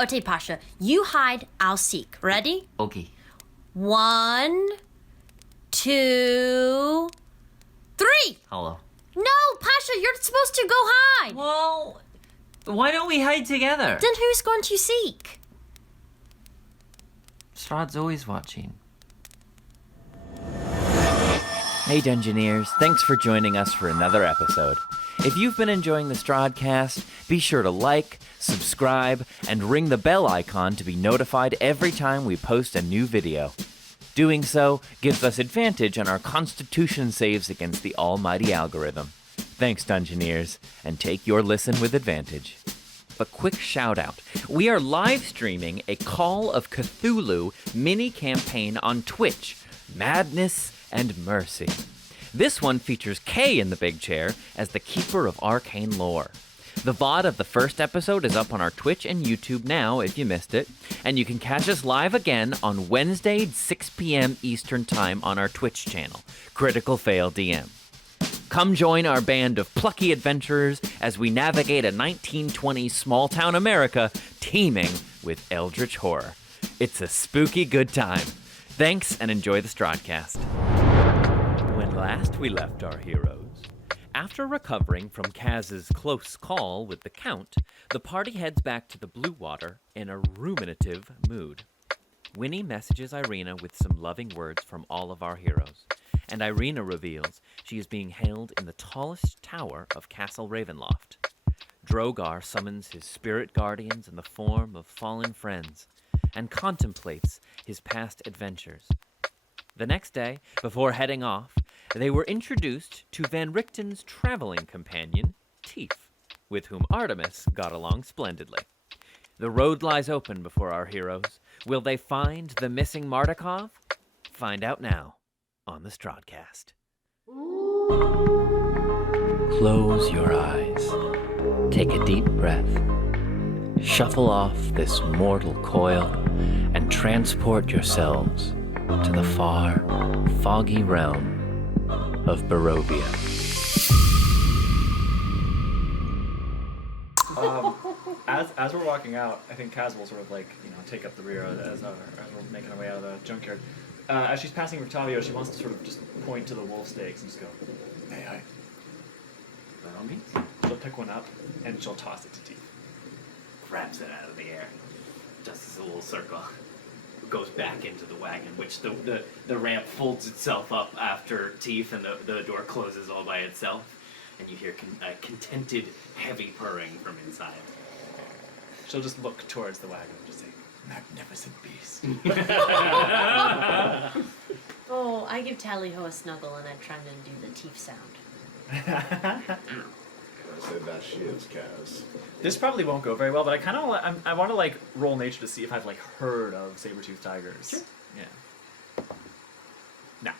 Okay, Pasha, you hide, I'll seek. Ready? Okay. 1, 2, 3. Hello. No, Pasha, you're supposed to go hide. Well, why don't we hide together? Then who's going to seek? Strahd's always watching. Hey Dungeoneers, thanks for joining us for another episode. If you've been enjoying the Strahdcast, be sure to like, subscribe, and ring the bell icon to be notified every time we post a new video. Doing so gives us advantage on our Constitution saves against the almighty algorithm. Thanks, Dungeoneers, and take your listen with advantage. A quick shout out. We are live streaming a Call of Cthulhu mini campaign on Twitch, Madness and Mercy. This one features Kay in the big chair as the keeper of arcane lore. The VOD of the first episode is up on our Twitch and YouTube now if you missed it, and you can catch us live again on Wednesday, 6 p.m. Eastern Time on our Twitch channel, Critical Fayle DM. Come join our band of plucky adventurers as we navigate a 1920s small-town America teeming with eldritch horror. It's a spooky good time. Thanks, and enjoy the Strahdcast. When last we left our heroes, after recovering from Kaz's close call with the Count, the party heads back to the Blue Water in a ruminative mood. Winnie messages Irina with some loving words from all of our heroes, and Irina reveals she is being held in the tallest tower of Castle Ravenloft. Drogar summons his spirit guardians in the form of fallen friends, and contemplates his past adventures. The next day, before heading off, they were introduced to Van Richten's traveling companion, Teef, with whom Artemis got along splendidly. The road lies open before our heroes. Will they find the missing Mardukov? Find out now on the Strahdcast. Close your eyes. Take a deep breath. Shuffle off this mortal coil and transport yourselves to the far, foggy realm of Barovia. As we're walking out, I think Kaz will sort of take up the rear as we're making our way out of the junkyard. As she's passing Rictavio, she wants to sort of just point to the wolf steaks and just go, "May I?" By all means. She'll pick one up and she'll toss it to Teef. Grabs it out of the air, just as a little circle, goes back into the wagon, which the ramp folds itself up after Teef, and the door closes all by itself, and you hear a contented, heavy purring from inside. She'll just look towards the wagon and just say, "Magnificent beast." Oh, I give Tally-Ho a snuggle and I try to do the teeth sound. I said that she is Kaz. This probably won't go very well, but I want to roll nature to see if I've heard of saber-toothed tigers. Sure. Yeah. No.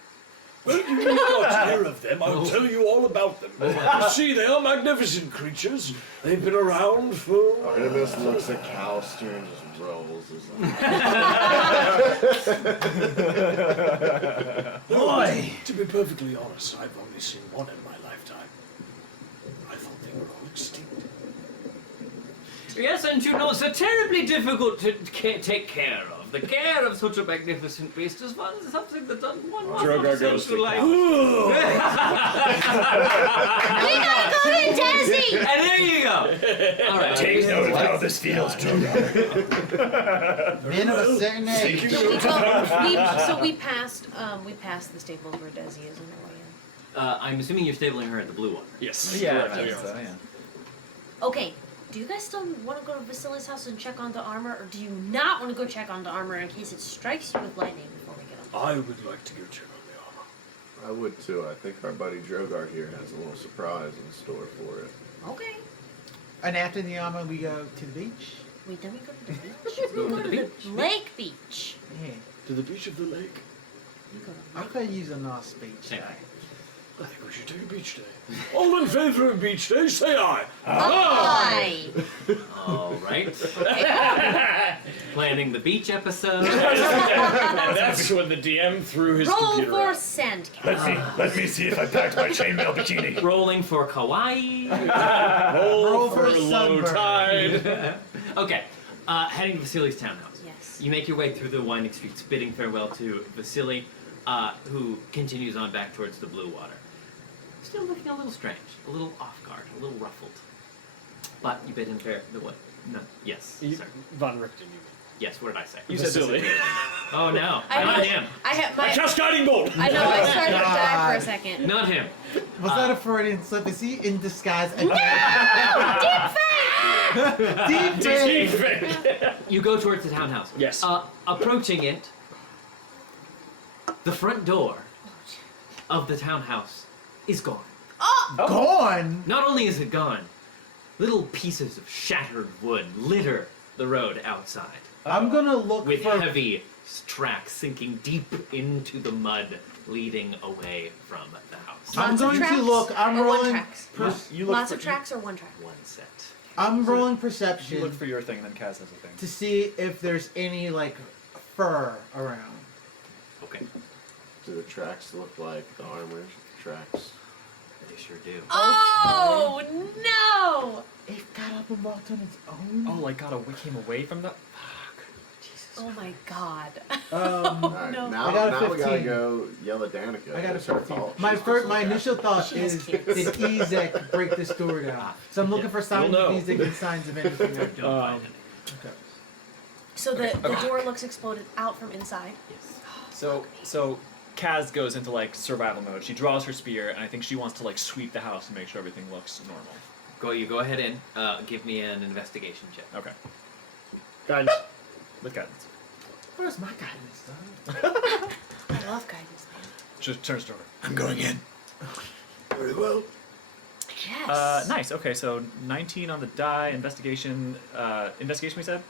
Well, you may not hear of them. I'll tell you all about them. You see, they are magnificent creatures. They've been around for... Artemis looks at Callister and just rolls his eyes. Boy! To be perfectly honest, I've only seen one in my lifetime. I thought they were all extinct. Yes, and you know, they're terribly difficult to take care of. The care of such a magnificent beast is something that one Drogar goes to like. We gotta go to Desi! And there you go. All right. Take note of how this feels, Drogar. Men of a certain age. So we passed the stables where Desi is on the way in. I'm assuming you're stabling her at the Blue Water. Yes. Yeah, Yes. I think so, yeah. Okay, do you guys still want to go to Vasily's house and check on the armor, or do you not want to go check on the armor in case it strikes you with lightning before we get on? I would like to go check on the armor. I would too. I think our buddy Drogar here has a little surprise in store for it. Okay. And after the armor, we go to the beach. Wait, then we go to the beach? We go to the lake beach. Yeah. To the beach of the lake. You go to I could use a nice beach. Yeah. I think we should take a beach day. All in favor of beach day, say aye. Aye! All right. Planning the beach episode. And that's when the DM threw his Roll computer for out. sandcastle. Let me see if I packed my chainmail bikini. Rolling for kawaii. Roll for for low sunburn. tide. Okay. Heading to Vasily's townhouse. Yes. You make your way through the winding streets, bidding farewell to Vasily, who continues on back towards the blue water. Still looking a little strange, a little off guard, a little ruffled. But you bid him fair. The what? No. Yes. Sir. Von Richten, you Yes. What did I say? You said Vasily. Oh no! I Not know. him. I have my. Cast Guiding Bolt! I know. I started to die for a second. Not him. Was that a Freudian slip? Is he in disguise again? Deep Deep fake. fake. You go towards the townhouse. Yes. Approaching it, the front door of the townhouse is gone. Gone. Not only is it gone, little pieces of shattered wood litter the road outside, I'm gonna look with for. heavy tracks sinking deep into the mud, leading away from the house. I'm Lots of going to tracks look. I'm or one rolling. tracks? You look Lots for, of tracks or one track? One set. I'm rolling You perception look for your thing, and then Kaz has a thing. to see if there's any like fur around. Okay. Do the tracks look like the armor tracks? They sure do. Oh no! It got up and walked on its own. Oh, like came away from the. Oh my god. Alright, no. now, I got a now we gotta 15. go yell at Danika. I got a It's her 15. fault. My She's first, supposed my to look initial thought She is, has did kids. Ezek break this door down? So I'm looking for signs You'll of know. Ezek and signs of anything. Don't find any. Okay. So the door looks exploded out from inside. Yes. So Kaz goes into like survival mode. She draws her spear, and I think she wants to like sweep the house and make sure everything looks normal. You go ahead in. Give me an investigation check. Okay. Guidance. With guidance. Where's my guidance, though? I love guidance, man. Just turns to her. I'm going in. Very well. Yes. Nice. Okay, so 19 on the die. Investigation. Investigation. We said.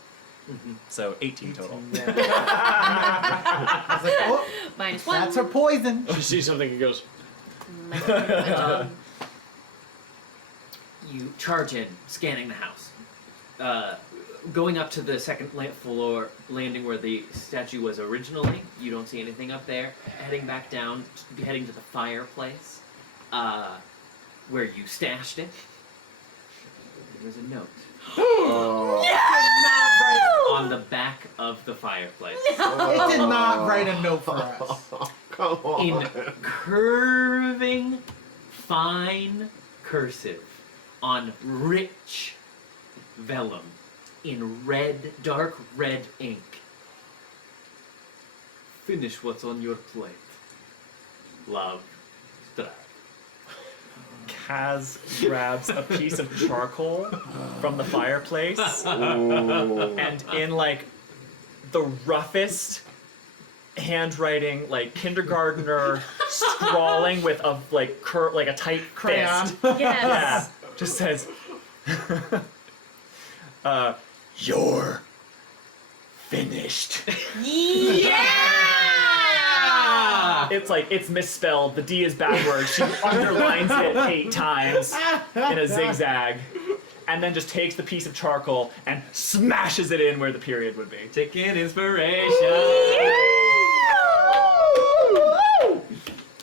Mm-hmm. So 18 total. Yeah. I was like, oh, -1. that's her poison. She sees something and goes, You charge in, scanning the house. Going up to the second floor landing where the statue was originally, you don't see anything up there. Heading back down, heading to the fireplace, where you stashed it. There's a note on the back of the fireplace. It did not write a note for us. Come on. In curving, fine cursive on rich vellum in red, dark red ink. Finish what's on your plate. Love, Strahd. Kaz grabs a piece of charcoal from the fireplace, Ooh. and in like the roughest handwriting, like kindergartner scrawling with a like like a tight Crayon. fist. Yes. Yeah, just says, "You're finished." Yeah! It's like it's misspelled. The D is backwards. She underlines it 8 times in a zigzag, and then just takes the piece of charcoal and smashes it in where the period would be. Taking inspiration.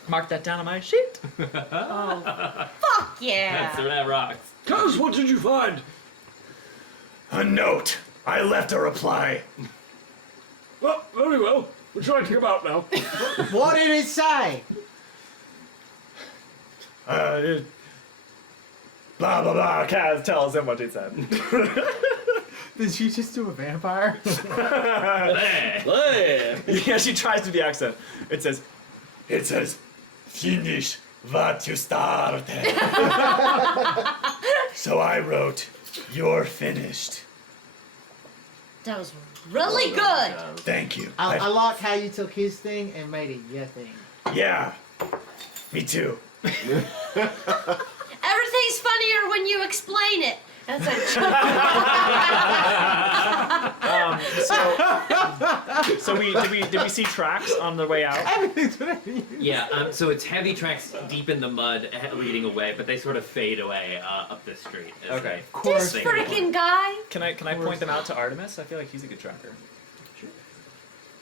Mark that down on my sheet. Oh, fuck yeah! That rocks. Cuz, what did you find? A note. I left a reply. Well, very well. We're trying to come out now. What did it say? Blah blah blah. Kaz tells him what he said. Did she just do a vampire? Hey. Yeah, she tries to do the accent. It says, finish what you started. So I wrote, you're finished. That was really good! Thank you. I like how you took his thing and made it your thing. Yeah, me too. Everything's funnier when you explain it. That's a So did we see tracks on the way out? Everything's what I use. Yeah, so it's heavy tracks deep in the mud leading away, but they sort of fade away up the street. as Okay. they- This they- freaking guy! Can I point them out to Artemis? I feel like he's a good tracker.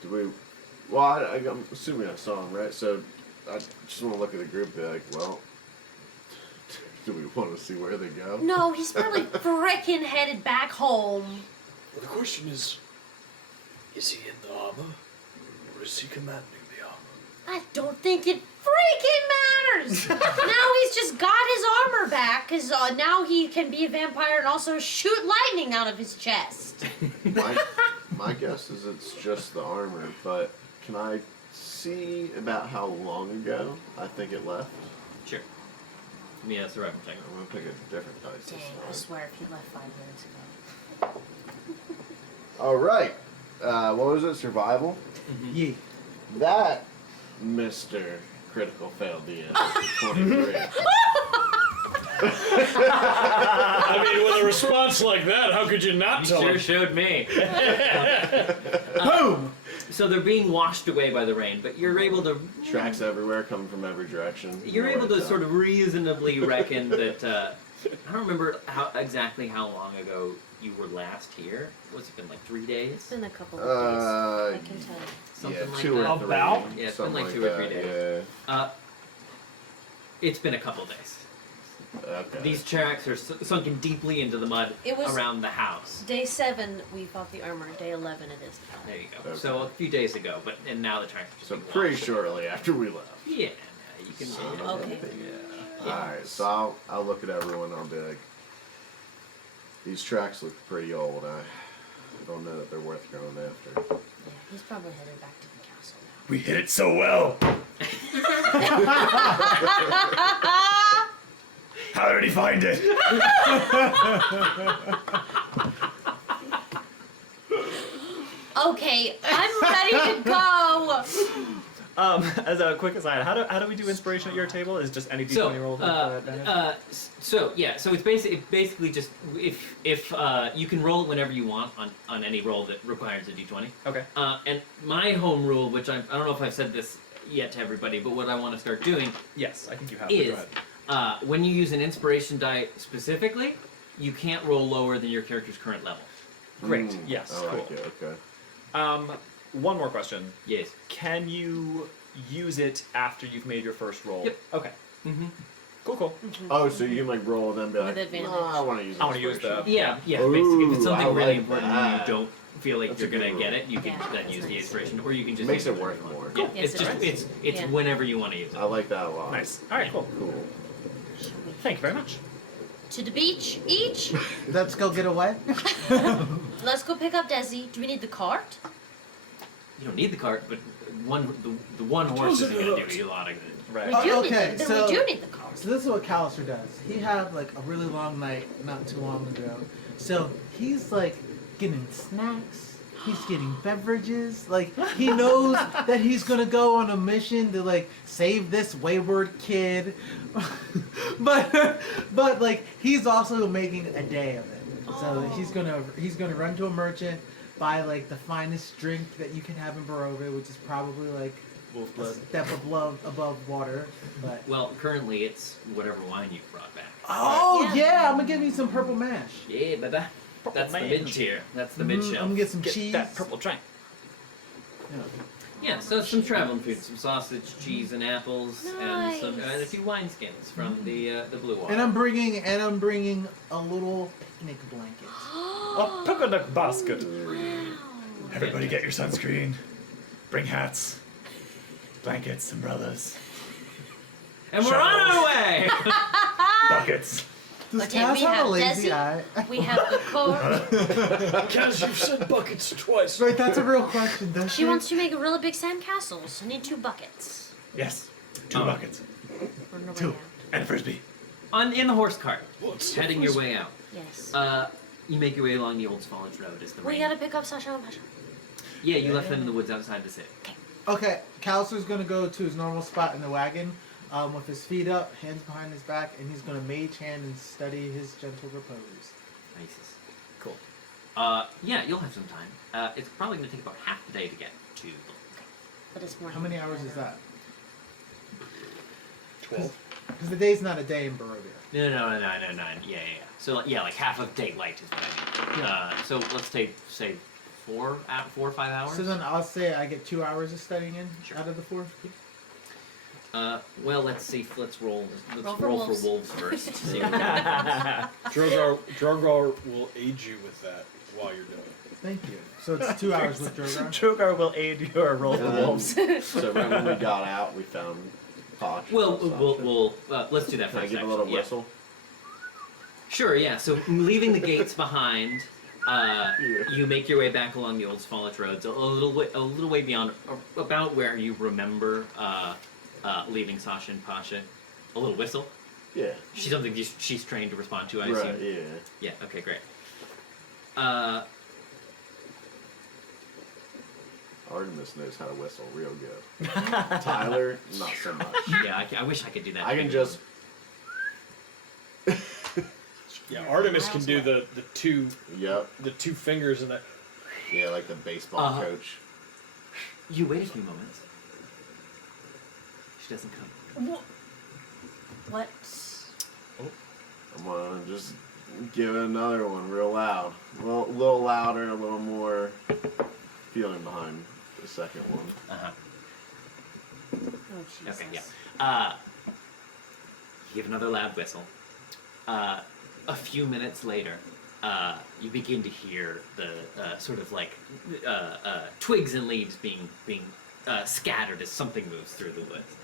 Do we? Well, I'm assuming I saw him, right? So I just want to look at the group and be like, well, do we want to see where they go? No, he's probably freaking headed back home. Well, the question is he in the armor, or is he commanding the armor? I don't think it freaking matters. Now he's just got his armor back, because now he can be a vampire and also shoot lightning out of his chest. My guess is it's just the armor, but can I see about how long ago I think it left? Sure. Give me a survival check. I'm gonna pick a different dice. Dang, this I time. swear if he left 5 minutes ago. All right. What was it? Survival. Yeah. That, Mr. Critical Fail DM, 23. I mean, with a response like that, how could you not You tell sure him? showed me. Boom! So they're being washed away by the rain, but you're able to Tracks everywhere, coming from every direction. You're able to sort of reasonably reckon that. I don't remember exactly how long ago you were last here. What's it been, like 3 days? It's been a couple of days. I can tell you. Something like 2 that. or 3. About? Yeah, it's been something like 2 or 3 that, days. It's been a couple days. Yeah. Okay. These tracks are sunken deeply into the mud It was- around the house. Day 7, we fought the armor. Day 11, it is now. There you go. Okay. So a few days ago, and now the tracks are just So being pretty washed. shortly after we left. Yeah, you can. Okay. Alright, so I'll look at everyone and I'll be like, these tracks look pretty old. I don't know that they're worth going after. Yeah, he's probably headed back to the castle now. We hit it so well. How did he find it? Okay, I'm ready to go. As a quick aside, how do we do inspiration at your table? Is just any D20 roll? So it's basically just if you can roll it whenever you want on any roll that requires a d20. Okay. And my home rule, which I don't know if I've said this yet to everybody, but what I want to start doing Yes, I think you have. Go is ahead. when you use an inspiration die specifically, you can't roll lower than your character's current level. Great. Yes. I Cool. like it, okay. One more question. Yes. Can you use it after you've made your first roll? Yep. Okay. Mm-hmm. Cool. Oh, so you can like roll and then be With like, advantage. "No, I want to use I wanna use inspiration." the- Yeah. Ooh, Basically, if it's something I really like important that. and you don't feel like That's you're a good gonna get rule. it, you can Yeah, then that's use the nice. inspiration, or you can just Makes use it whenever worth you want. more. Yeah, Yes, it's it just does. it's Yeah. whenever you want to use it. I like that a lot. Nice. All right. Cool. Cool. Thank you very much. To the beach, each. Let's go get away. Let's go pick up Desi. Do we need the cart? You don't need the cart, but the one horse isn't going to do you a lot of good. Right. We do okay, need the, so- we do need the cart. So this is what Callister does. He had like a really long night not too long ago. So he's like getting snacks. He's getting beverages. Like he knows that he's gonna go on a mission to like save this wayward kid. but like he's also making a day of it. So he's gonna run to a merchant, buy like the finest drink that you can have in Barovia, which is probably like Wolf a blood. step above water. But Well, currently it's whatever wine you've brought back. oh Yeah. yeah, I'm gonna give you some purple mash. Yeah, but that's the man. mid tier. That's the mid I'm shelf. gonna get some Get cheese. that purple drink. Yeah. Yeah, so some traveling food, some sausage, cheese, and apples, Nice. and a few wineskins from the blue water. And I'm bringing a little picnic blanket. A picnic basket. Wow. Everybody get your sunscreen. Bring hats. Blankets, umbrellas, And we're on our way. buckets. Does Okay, Cass we have a have lazy Desi. eye? We have the cart. Kaz, you've said buckets twice. Right, that's a real question, does She wants to make a really big sandcastle, so I need 2 buckets. Yes. 2 Oh. buckets. We're on our way 2. out. And frisbee. In the horse cart, What's heading your way out. Yes. You make your way along the old Svalage Road as the We rain. gotta pick up Sasha and Pasha. Yeah, you left them in the woods outside the city. Okay, Callister's gonna go to his normal spot in the wagon, with his feet up, hands behind his back, and he's gonna mage hand and study his gentle repose. Nice. Cool. Yeah, you'll have some time. It's probably going to take about half the day to get to the... But it's more. How many hours is that? 12. Because the day's not a day in Barovia. No. Yeah. So, yeah, like half of daylight is what I mean. Yeah. So let's take, say, 4 or 5 hours? So then I'll say I get 2 hours of studying in Sure. out of the 4. Well, let's see. Let's roll. Let's Roll for roll wolves. for wolves first. See what we got. Drogar will aid you with that while you're doing it. Thank you. So it's 2 hours with Drogar? Drogar will aid your roll for wolves. So right when we got out, we found Posh. Well, and we'll Sasha. let's do that Can I first. give a actually. little Yeah. whistle? Sure, yeah. So leaving the gates behind, you make your way back along the old Svalich roads, a little way beyond, about where you remember leaving Sasha and Pasha. A little whistle. Yeah. She's something she's trained to respond to, I Right, assume. yeah. Yeah. Okay, great. Artemis knows how to whistle real good. Tyler, not so much. Yeah, I wish I could do that. I can just. Yeah, Artemis can do the two Yep. fingers and that. Yeah, like the baseball coach. You wait a few moments. She doesn't come. What? I'm gonna just give it another one real loud. A little louder, a little more feeling behind the second one. Oh, Jesus. Okay, yeah. You give another loud whistle. A few minutes later, you begin to hear the sort of like twigs and leaves being scattered as something moves through the woods.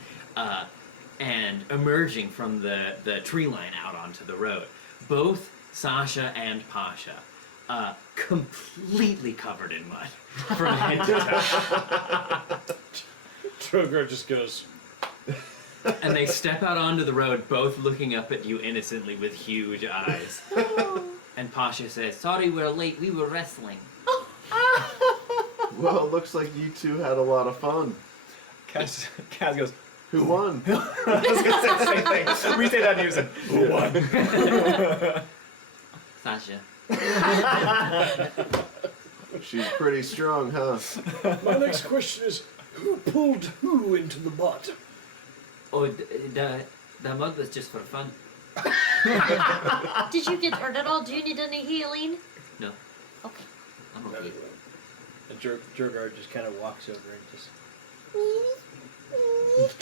And emerging from the tree line out onto the road, both Sasha and Pasha, completely covered in mud from head to toe. Drogar just goes. And they step out onto the road, both looking up at you innocently with huge eyes. And Pasha says, "Sorry we're late, we were wrestling." Well, it looks like you two had a lot of fun. Kaz goes, Who won? I was going to say the same thing. We say that in unison. Who won? Sasha. She's pretty strong, huh? My next question is, who pulled who into the mud? Oh, the mud was just for fun. Did you get hurt at all? Do you need any healing? No, Okay. I'm okay. And Drogar just kind of walks over and just...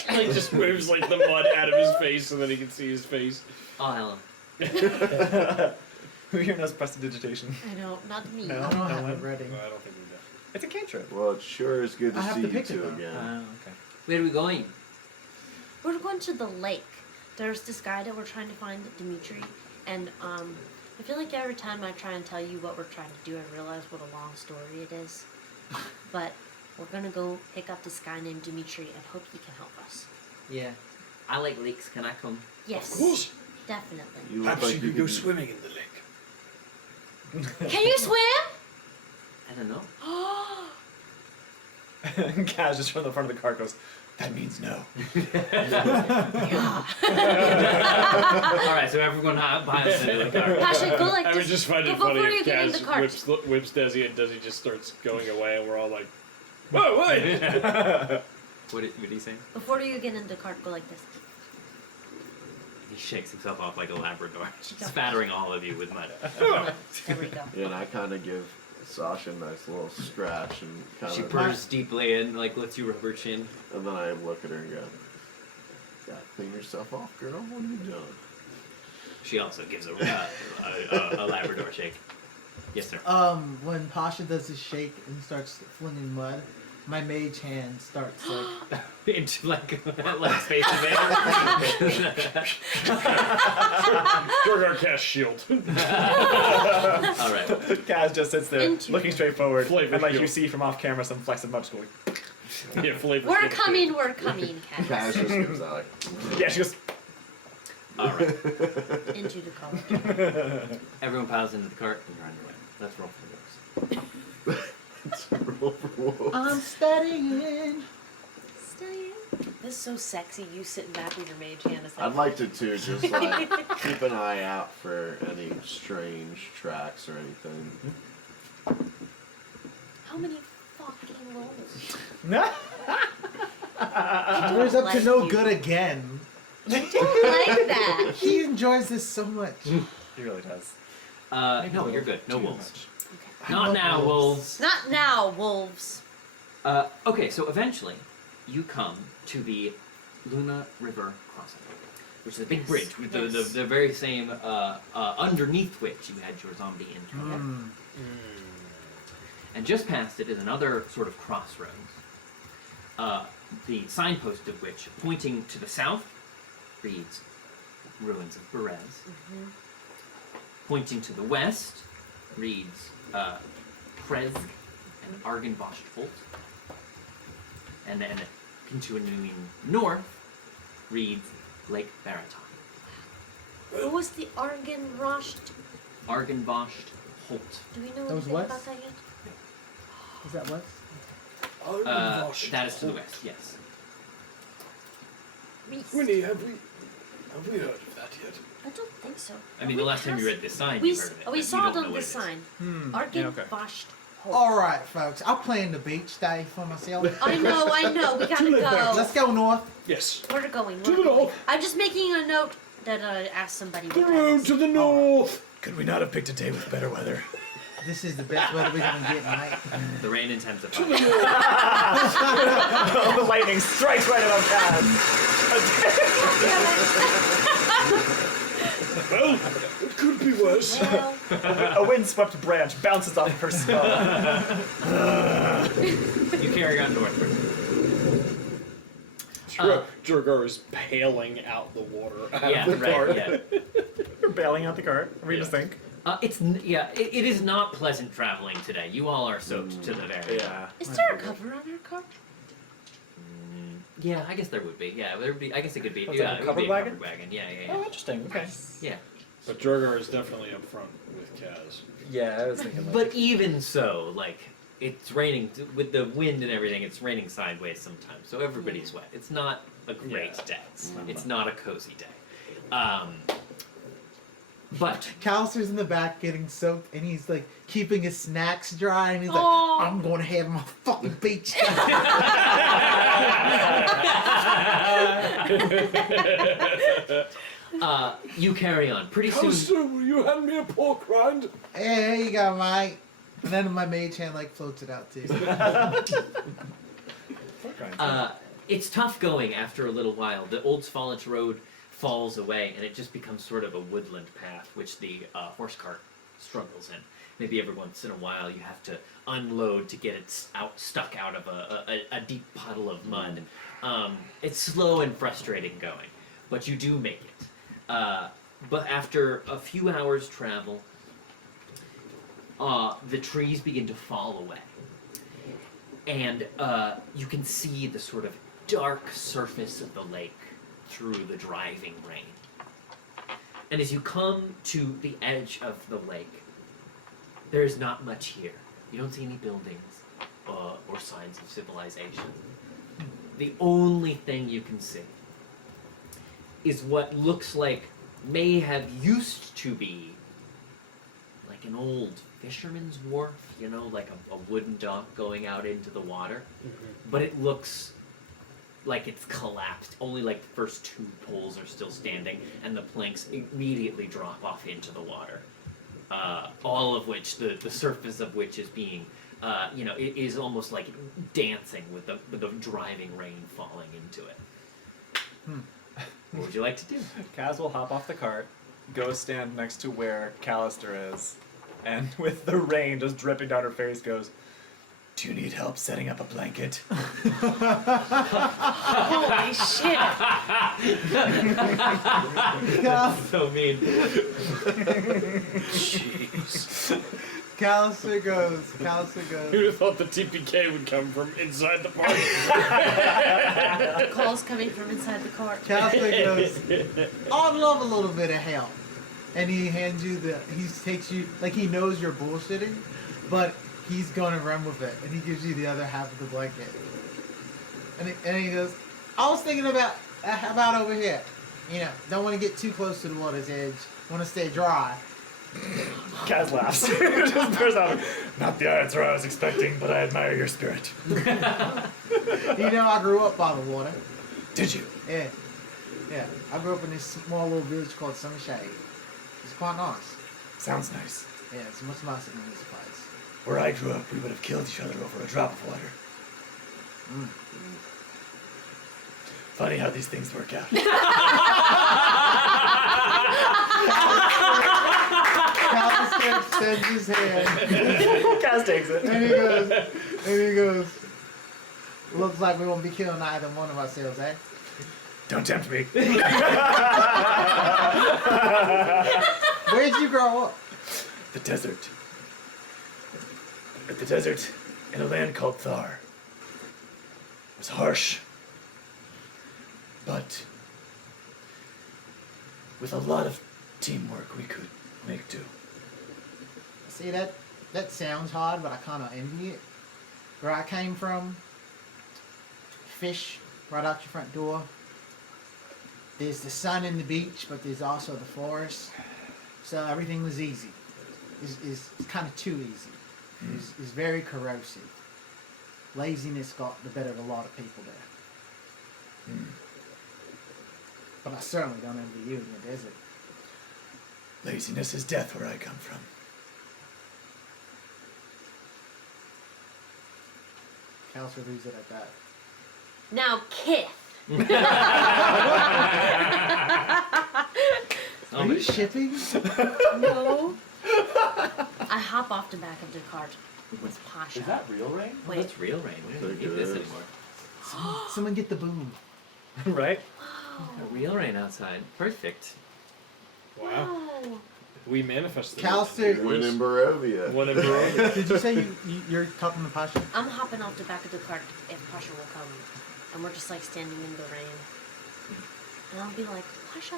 like just moves like the mud out of his face so that he can see his face. Oh, hello. Who here knows prestidigitation? I know, not me. No. I don't have one? it ready. No, I don't think we do. It's a cantrip. Well, it sure is good to I have see to you pick it two up. again. Okay. Where are we going? We're going to the lake. There's this guy that we're trying to find, Dmitri, and I feel like every time I try and tell you what we're trying to do, I realize what a long story it is. But we're gonna go pick up this guy named Dmitri and hope he can help us. Yeah. I like lakes. Can I come? Yes, Of course. definitely. You look Perhaps like you you could go could swimming in the lake. Can you swim? I don't know. Kaz just from the front of the cart goes, that means no. Yeah. All right, so everyone piles into the car. Pasha, go like I this. would just find go it funny before you if get in the Kaz cart. whips Desi and Desi just starts going away and we're all like, whoa, wait! What are you saying? Before you get in the cart, go like this. He shakes himself off like a Labrador, spattering all of you with mud. There we go. Yeah, and I kind of give Sasha a nice little scratch and kind She of, purrs deeply and like lets you rub her chin. and then I look at her and go, "Gotta clean yourself off, girl. What are you doing?" She also gives a Labrador shake. Yes, sir. When Pasha does his shake and starts flinging mud, my mage hand starts like Into like space invade. Drogar cast shield. All right. Kaz just sits there, Into- looking straight forward, Flavor and like you shield. see from off camera some flex of mud just going. Yeah, flavor We're shield. coming, Kaz Cass. just gives out like, Yeah, she goes. All right. Into the cart. Everyone piles into the cart and you're underway. Let's roll for the books. it's a roll for wolves. I'm studying. This is so sexy, you sitting back with your mage hand. It's like, I'd like to too, just like keep an eye out for any strange tracks or anything. how many fucking rolls? We're up to no Like good again. I don't like that. He enjoys this so much. He really does. No, you're good. No Too wolves. much. Not love now, wolves. wolves. Not now, wolves. Okay, so eventually you come to the Luna River crossing, which is a big bridge with the very same underneath which you had your zombie intro. And just past it is another sort of crossroads. The signpost of which, pointing to the south, reads Ruins of Berez. Pointing to the west, reads Prez and Argenvost Holt. And then continuing north, reads Lake Baraton. What was the Argenvost? Argenvost Holt. Do we know That was anything west? about that yet? Is that what? That is to the west, yes. Winnie, have we heard of that yet? I don't think so. I mean, the last time you read this sign, We you heard of it. we but you saw don't it know on what the it is. sign. Yeah, okay. Argenvost. All right, folks. I'll plan the beach day for myself. I know. We gotta go. Let's go north. Yes. We're going. To We're the going. north. I'm just making a note that I asked somebody. The what that road is. to the north. Could we not have picked a day with better weather? This is the best weather we're gonna get tonight. The rain intensifies. The lightning strikes right at our path. Well, it could be worse. Well, A windswept branch bounces off of her skull. You carry on northward. Drogar is paling out the water out Yeah, of the right, cart. yeah. We're bailing out the cart. What do you Yeah. just think? It is not pleasant traveling today. You all are soaked to the very. Yeah. is there a cover on our car? Yeah, I guess there would be. Yeah, there would be. I guess it could be. What's Yeah, that, a it would be a covered covered wagon. Yeah. Oh, interesting. Okay. Yeah. But Drogar is definitely up front with Kaz. Yeah, I was thinking. Like, But even so, like, it's raining with the wind and everything. It's raining sideways sometimes, so everybody's wet. It's not a great Yeah. day. It's not a cozy day. But Callister's in the back getting soaked, and he's like keeping his snacks dry, and he's like, Aw. "I'm going to have my fucking beach day." you carry on. Pretty soon. Callister, will you hand me a pork rind? Hey, here you go, mate. And then my mage hand like floats it out too. It's tough going after a little while. The old Svalich road falls away, and it just becomes sort of a woodland path, which the horse cart struggles in. Maybe every once in a while you have to unload to get it stuck out of a deep puddle of mud. It's slow and frustrating going, but you do make it. But after a few hours' travel, the trees begin to fall away. And you can see the sort of dark surface of the lake through the driving rain. And as you come to the edge of the lake, there's not much here. You don't see any buildings or signs of civilization. The only thing you can see is what looks like may have used to be like an old fisherman's wharf, you know, like a wooden dock going out into the water. But it looks like it's collapsed. Only like the first two poles are still standing, and the planks immediately drop off into the water. All of which, the surface of which is being, it is almost like dancing with the driving rain falling into it. What would you like to do? Kaz will hop off the cart, go stand next to where Callister is, and with the rain just dripping down her face, goes, "Do you need help setting up a blanket?" Holy shit! So mean. Jeez. Callister goes. Who'd have thought the TPK would come from inside the party? The call's coming from inside the car. Callister goes, "I'd love a little bit of help." And he hands you he takes you, like he knows you're bullshitting, but he's gonna run with it. And he gives you the other half of the blanket. And he goes, "I was thinking about over here. You know, don't want to get too close to the water's edge. Want to stay dry." Kaz laughs. Just bursts out, "Not the answer I was expecting, but I admire your spirit." You know, I grew up by the water. Did you? Yeah. I grew up in this small little village called Sunshade. It's quite nice. Sounds nice. Yeah, it's much nicer than this place. Where I grew up, we would have killed each other over a drop of water. Funny how these things work out. extends his hand, Kaz takes it. and he goes, looks like we won't be killing either one of ourselves, eh? Don't tempt me. Where'd you grow up? The desert. At the desert, in a land called Thar. It was harsh. But with a lot of teamwork, we could make do. See, that sounds hard, but I kind of envy it. Where I came from, fish right out your front door. There's the sun and the beach, but there's also the forest. So everything was easy. It's kind of too easy. It's very corrosive. Laziness got the better of a lot of people there. But I certainly don't envy you in the desert. Laziness is death where I come from. Callister leaves it at that. Now, Kith. Are you shipping? No. I hop off the back of the cart with Pasha. Is that real rain? Oh, Wait. that's real rain. We don't Think need it this is. anymore. Someone get the boom. Right? Got real rain outside. Perfect. Wow. We manifested. Callister, Win in Barovia. One in Barovia. did you say you're talking to Pasha? I'm hopping off the back of the cart if Pasha will come. And we're just like standing in the rain. And I'll be like, Pasha,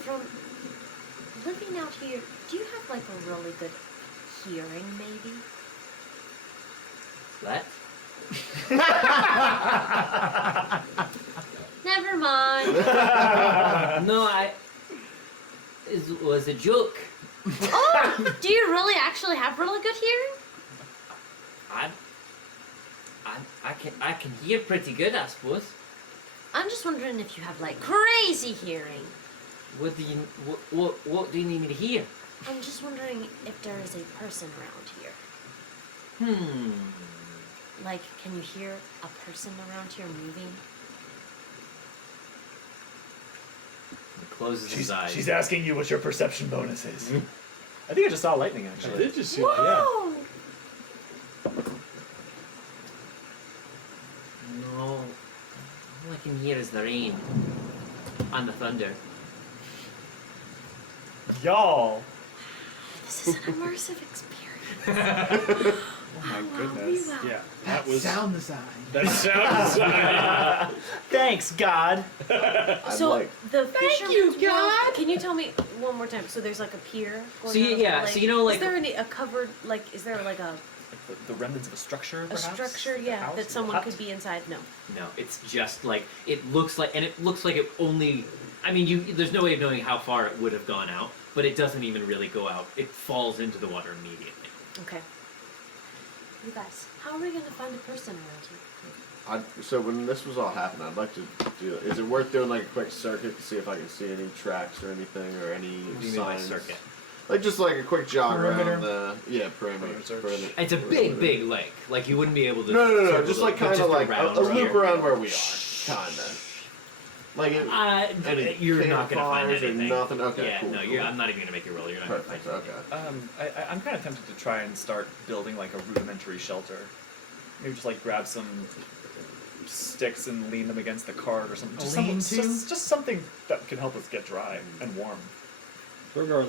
from living out here, do you have like a really good hearing maybe? What? Never mind. No, it was a joke. Oh, do you really actually have really good hearing? I can hear pretty good, I suppose. I'm just wondering if you have like crazy hearing. What do you what do you need me to hear? I'm just wondering if there is a person around here. Like, can you hear a person around here moving? He closes his eyes. She's asking you what your perception bonus is. I think I just saw lightning I actually. did just see that, yeah. Whoa! No, all I can hear is the rain and the thunder. Y'all. This is an immersive experience. Oh my Wow, goodness. wow. Yeah, that was Sound design. that sound design. Thanks, God. I'd So like the fisherman's you, wharf- God. Can you tell me one more time? So there's like a pier. Going So out of the yeah, lake. so you know, like- is there a covered like? Is there like a The remnants of a structure, a perhaps? structure? A Yeah, house? that A someone hut? could be inside. No. No, it's just like it looks like it only. I mean, there's no way of knowing how far it would have gone out, but it doesn't even really go out. It falls into the water immediately. Okay. You guys, how are we gonna find a person around here? So when this was all happening, I'd like to do. Is it worth doing like a quick circuit to see if I can see any tracks or anything or any What do you mean by signs? circuit? Like just like a quick jog Perimeter? around the perimeter. Perimeter search. Perimeter. It's a big lake. Like you wouldn't be able to. No, circle just the- like but kind of just like a around loop here. around where we are, kinda. Like it, any You're not gonna find campfires or anything. nothing? Okay, Yeah, cool, no, cool. I'm not even gonna make you roll. You're not Perfect. gonna find Okay. I'm kind of tempted to try and start building like a rudimentary shelter. Maybe just like grab some sticks and lean them against the cart or something. Just, just something that can help us get dry and warm. Drogar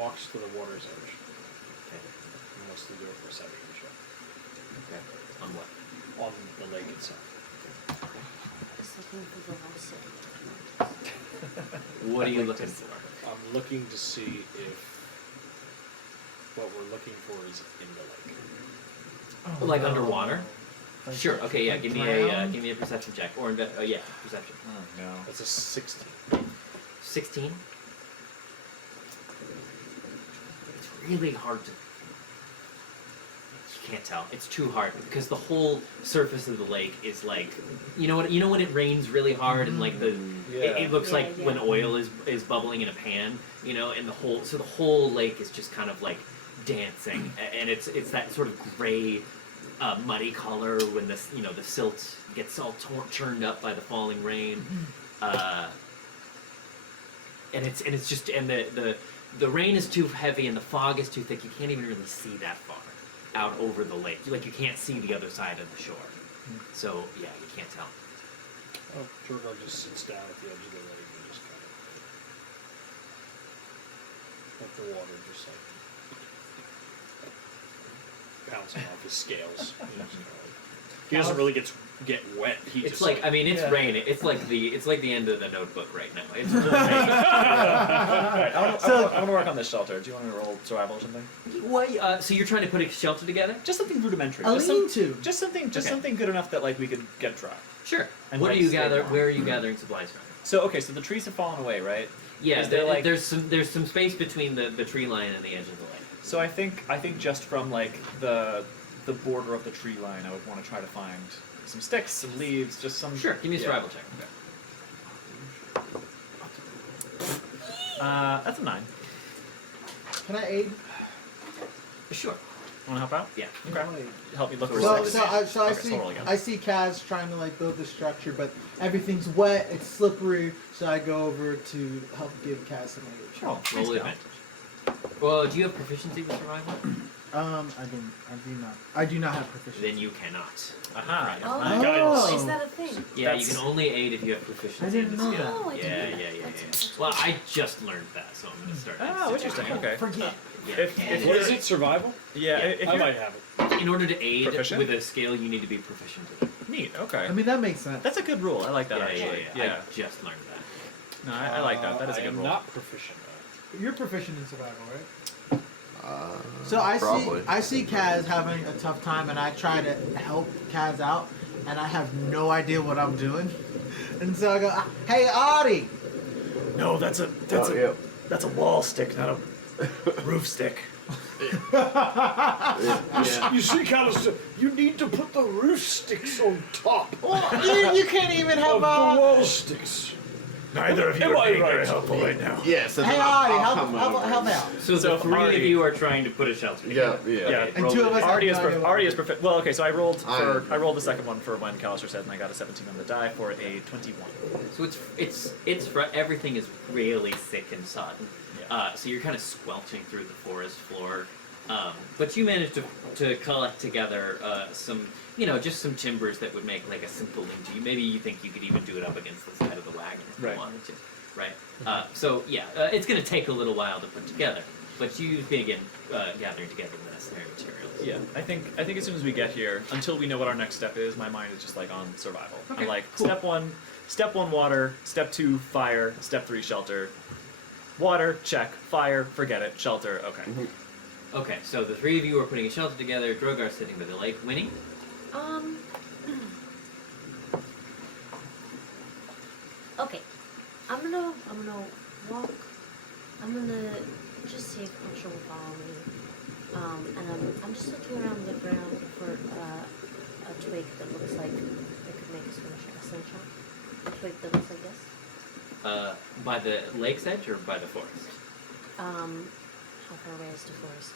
walks to the water's edge Okay. and wants to do a perception check Okay. On what? on the lake itself. Just looking for the whole city. What are you looking for? I'm looking to see if what we're looking for is in the lake. Like underwater? Like- Sure. Okay. Yeah. like Give me a perception check or yeah, perception. Oh no. That's a 16. 16. It's really hard to. You can't tell. It's too hard because the whole surface of the lake is like, you know when it rains really hard and like it looks Yeah, like yeah. when oil is bubbling in a pan, and the whole lake is just kind of like dancing, and it's that sort of gray, muddy color when the silt gets all churned up by the falling rain. And it's just the the rain is too heavy and the fog is too thick. You can't even really see that far out over the lake. Like you can't see the other side of the shore. So yeah, you can't tell. Oh, Drogar just sits down at the edge of the lake and just kind of let the water just like bouncing off his scales. You know, he doesn't really get wet. He It's just like I mean, it's Yeah. raining. It's like the end of the Notebook right now. It's raining. Alright, I want to work on this shelter. Do you want me to roll survival or something? What? So you're trying to put a shelter together? Just something rudimentary. A Just lean-to. Just something. Just Okay. something good enough that like we could get dry. Sure. And, What like, are you stay gather? warm. Where are you gathering supplies from? So okay, so the trees have fallen away, right? Yeah, Is there, like- there's some space between the tree line and the edge of the lake. So I think just from like the border of the tree line, I would want to try to find some sticks, some leaves, just some. Sure. Give me a yeah. survival check. That's a 9. Can I aid? Sure. Want to help out? Yeah. Okay. Help me look for So, sticks. I Okay, so see roll again. I see Kaz trying to like build the structure, but everything's wet, it's slippery, so I go over to help give Kaz some aid. Sure. Roll Thanks, Cal. advantage. Well, do you have proficiency with survival? I do not have proficiency. Then you cannot. Aha. Oh, Guidance. is that a thing? Yeah, That's- you can only aid if you have proficiency I didn't in the know skill. that. Oh, I didn't know Yeah. that. Well, I just learned that, so I'm gonna start. Oh, interesting. Okay. Forget. Yeah. If What you're- is it? Survival? Yeah. Yeah, If I you're might have it. In order to aid Proficient? with a skill, you need to be proficient in it. neat. Okay. I mean that makes sense. That's a good rule. I like that Yeah, actually. I just learned that. No, I like that. That is a I good am rule. not proficient at it. You're proficient in survival, right? So Probably. I see Kaz having a tough time, and I try to help Kaz out, and I have no idea what I'm doing, and so I go, "Hey, Audie!" No, that's a wall stick, not a roof stick. Yeah. You see, Callister, you need to put the roof sticks on top you can't even of have the a. wall sticks. Neither of you Am are I being right? very helpful right now. Yeah, so Hey, then Audie, I'll come help over. out. So So the three Artie- of you are trying to put a shelter Yeah, together. yeah. Yeah. Okay, And roll two of it. us have Artie no is idea what Artie we're is perfect. Well, okay, so I rolled I- the second one for when Callister said, and I got a 17 on the die for a 21. So everything is really thick and sodden. Yeah. So you're kind of squelching through the forest floor, but you managed to collect together some, just some timbers that would make like a simple lean-to. Maybe you think you could even do it up against the side of the wagon if Right. you wanted to, right? It's going to take a little while to put together, but you begin gathering together the necessary materials. Yeah, I think as soon as we get here, until we know what our next step is, my mind is just like on survival. Okay, I'm like cool. step one water, step 2 fire, step 3 shelter. Water, check. Fire, forget it. Shelter, okay. Okay, so the three of you are putting a shelter together. Drogar sitting by the lake. Winnie? Okay. I'm gonna walk. I'm gonna just see if Puncher will follow me. And I'm just looking around the ground for a twig that looks like it could make a slingshot. A twig that looks like this. By the lake's edge or by the forest? How far away is the forest?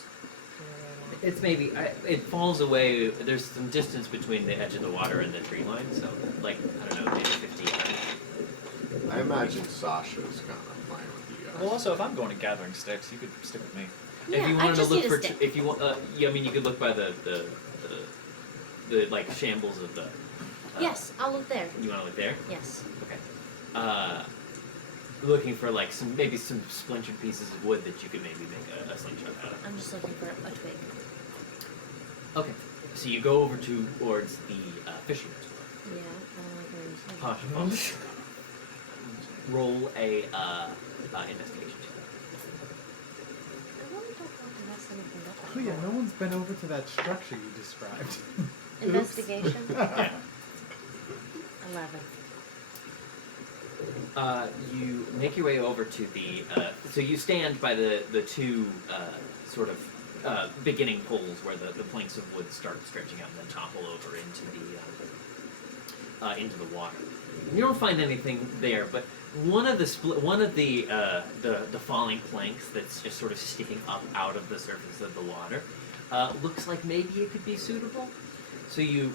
It's maybe it falls away. There's some distance between the edge of the water and the tree line, so like I don't know, maybe 50 yards. I imagine Sasha's kind of playing with you guys. Well, also, if I'm going to gathering sticks, you could stick with me. Yeah, If you I wanted to just look need a for, stick. if you want, yeah, I mean, you could look by the like shambles of the. Yes, I'll look there. You want to look there? Yes. Okay. Looking for like some splintered pieces of wood that you could maybe make a slingshot out of. I'm just looking for a twig. Okay. So you go over towards the fisherman's wharf. Yeah, I don't like where you see. Posh. Roll a investigation check. I really don't want to mess anything up. Oh yeah, no one's been over to that structure you described. Investigation. Yeah. 11. You make your way over to the. So you stand by the two sort of beginning poles where the planks of wood start stretching out and then topple over into the water. You don't find anything there, but one of the falling planks that's just sort of sticking up out of the surface of the water looks like maybe it could be suitable. So you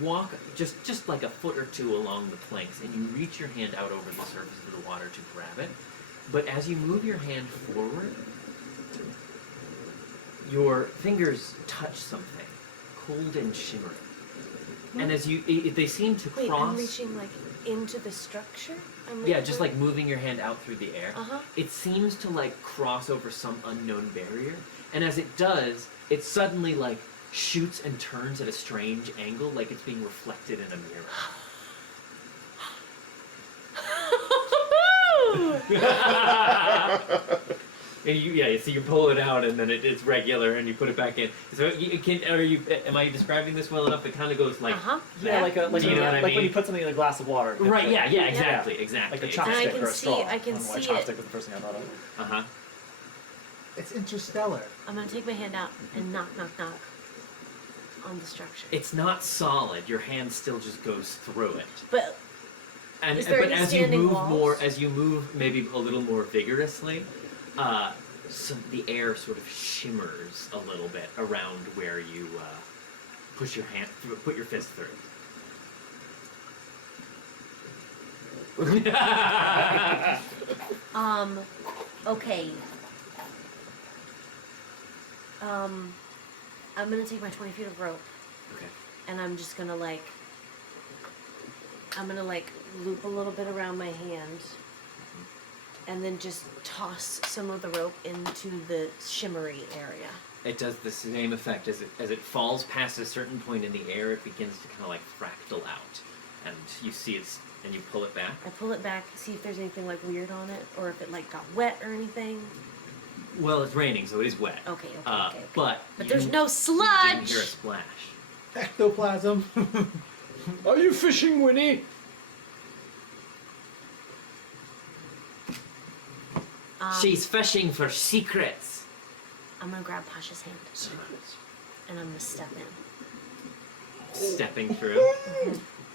walk just like a foot or two along the planks, and you reach your hand out over the surface of the water to grab it. But as you move your hand forward, your fingers touch something cold and shimmering. And as they seem to Wait, cross. I'm reaching like into the structure? Yeah, just like moving your hand out through the air. Uh-huh. It seems to like cross over some unknown barrier, and as it does, it suddenly like shoots and turns at a strange angle, like it's being reflected in a mirror. And so you pull it out, and then it's regular, and you put it back in. So am I describing this well enough? It kind of goes like, Yeah, like Do you know what I like when mean? you put something in a glass of water. right? Like, Yeah, exactly. Like a And I chopstick can or a see- straw. I can don't know why see chopstick it. was the first thing I thought of. It's interstellar. I'm gonna take my hand out and knock, knock, knock on the structure. It's not solid. Your hand still just goes through it. But And Is there but any as you standing move walls? more, as you move maybe a little more vigorously, the air sort of shimmers a little bit around where you put your fist through. okay. I'm gonna take my 20 feet of rope Okay. and I'm gonna loop a little bit around my hand and then just toss some of the rope into the shimmery area. It does the same effect as it falls past a certain point in the air. It begins to kind of like fractal out, and you see it, and you pull it back. I pull it back, see if there's anything like weird on it or if it like got wet or anything. Well, it's raining, so it is wet. Okay. But there's no you didn't sludge! hear a splash. Ectoplasm. Are you fishing, Winnie? She's fishing for secrets. I'm gonna grab Pasha's hand and I'm gonna step in. Stepping through.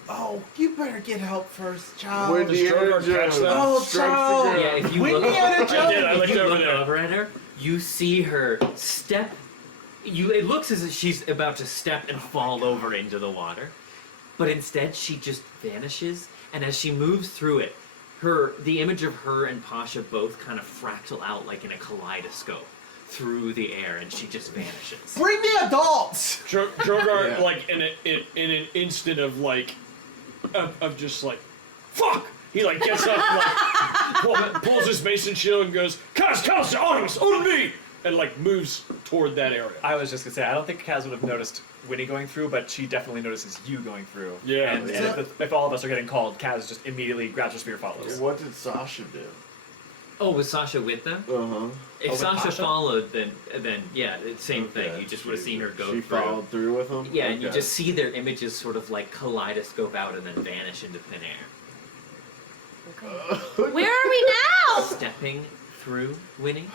Oh, you better get help first, child. When the Drogar energy catch that? Oh, strikes the child. ground. Yeah, if you Winnie look, and a I did, I if looked you over look there. over at her, you see her step. It looks as if she's about to step and fall over into the water, but instead she just vanishes. And as she moves through it, the image of her and Pasha both kind of fractal out like in a kaleidoscope through the air, and she just vanishes. Bring the adults. Drogar, Yeah. like in an instant of like, of just like, fuck. He like gets up, and, like pulls his mason shield and goes, Callister, Artemis, on me, and like moves toward that area. I was just gonna say, I don't think Kaz would have noticed Winnie going through, but she definitely notices you going through. Yeah. And if all of us are getting called, Kaz just immediately grabs her spear, follows. What did Sasha do? Oh, was Sasha with them? Uh-huh. If with Sasha Pasha? followed, then yeah, it's same thing. Okay, You just would have seen her go She through. followed through with him? Yeah, and you Okay. just see their images sort of like kaleidoscope out and then vanish into thin air. Okay. Where are we now? Stepping through, Winnie.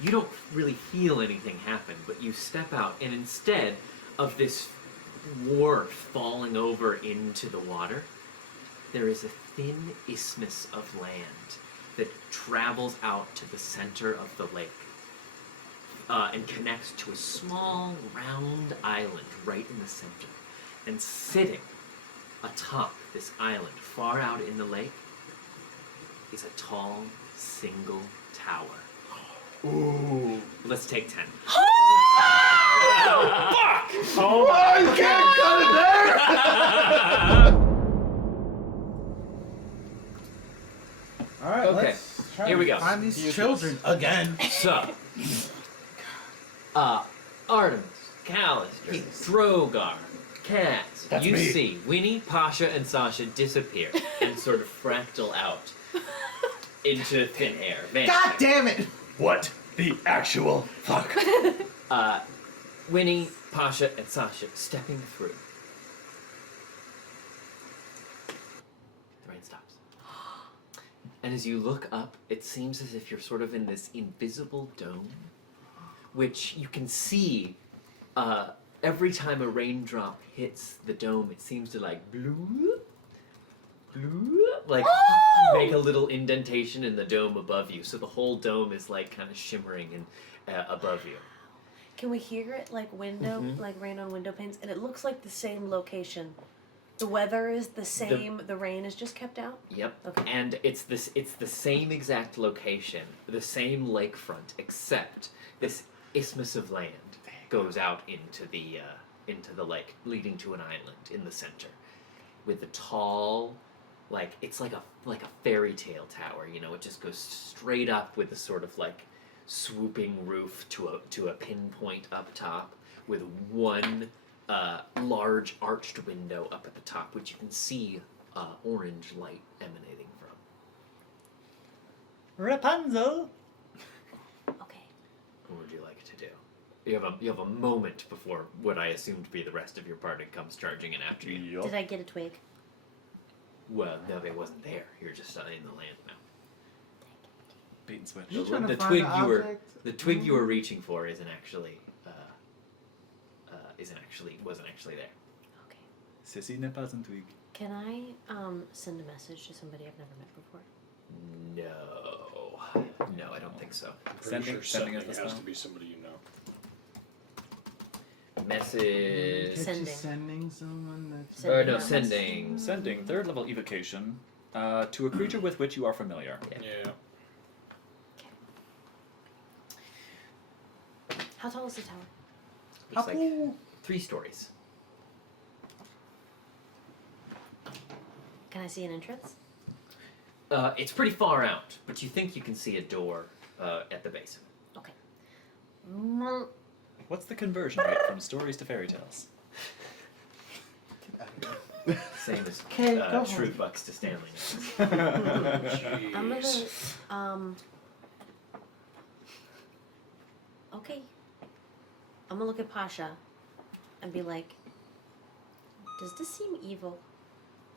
You don't really feel anything happen, but you step out, and instead of this wharf falling over into the water, there is a thin isthmus of land that travels out to the center of the lake and connects to a small, round island right in the center. And sitting atop this island, far out in the lake, is a tall, single tower. Ooh. Let's take 10. Oh, you can't cut it there! All right, Okay, let's try here we to go. find these children again. So, Artemis, Callister, Yes. Drogar, Kaz, That's you me. see Winnie, Pasha, and Sasha disappear and sort of fractal out into thin air. vanishing. God damn it! What the actual fuck? Winnie, Pasha, and Sasha stepping through. The rain stops. And as you look up, it seems as if you're sort of in this invisible dome, which you can see every time a raindrop hits the dome, it seems to like bloop, bloop, like make a little indentation in the dome above you. So the whole dome is like kind of shimmering and above you. Can we hear it like like rain on window panes? And it looks like the same location. The weather is the same. The rain is just kept out. Yep. Okay. And it's the same exact location, the same lakefront, except this isthmus of land goes out into the lake, leading to an island in the center, with a tall, like it's like a fairy tale tower. You know, it just goes straight up with a sort of like swooping roof to a pinpoint up top, with one large arched window up at the top, which you can see orange light emanating from. Rapunzel. Okay. What would you like to do? You have a moment before what I assume to be the rest of your party comes charging in after you. Did I get a twig? Well, no, it wasn't there. You're just in the land now. Bait and switch. You trying to The find twig an you were object? the twig you were reaching for wasn't actually there. Okay. Ceci n'est pas un twig. Can I send a message to somebody I've never met before? No, I don't think so. I'm pretty Sending- sure sending sending us has now? to be somebody you know. Message. Catch you Sending. sending someone that's. Or no, Sending. sending. Sending third level evocation to a creature with which you are familiar. Yeah. How tall is the tower? Looks like 3 stories. Can I see an entrance? It's pretty far out, but you think you can see a door at the base. Okay. What's the conversion rate from stories to fairy tales? Same as Okay, go home. Shrewd Bucks to Stanley. I'm gonna Jeez. Okay. I'm gonna look at Pasha and be like, does this seem evil?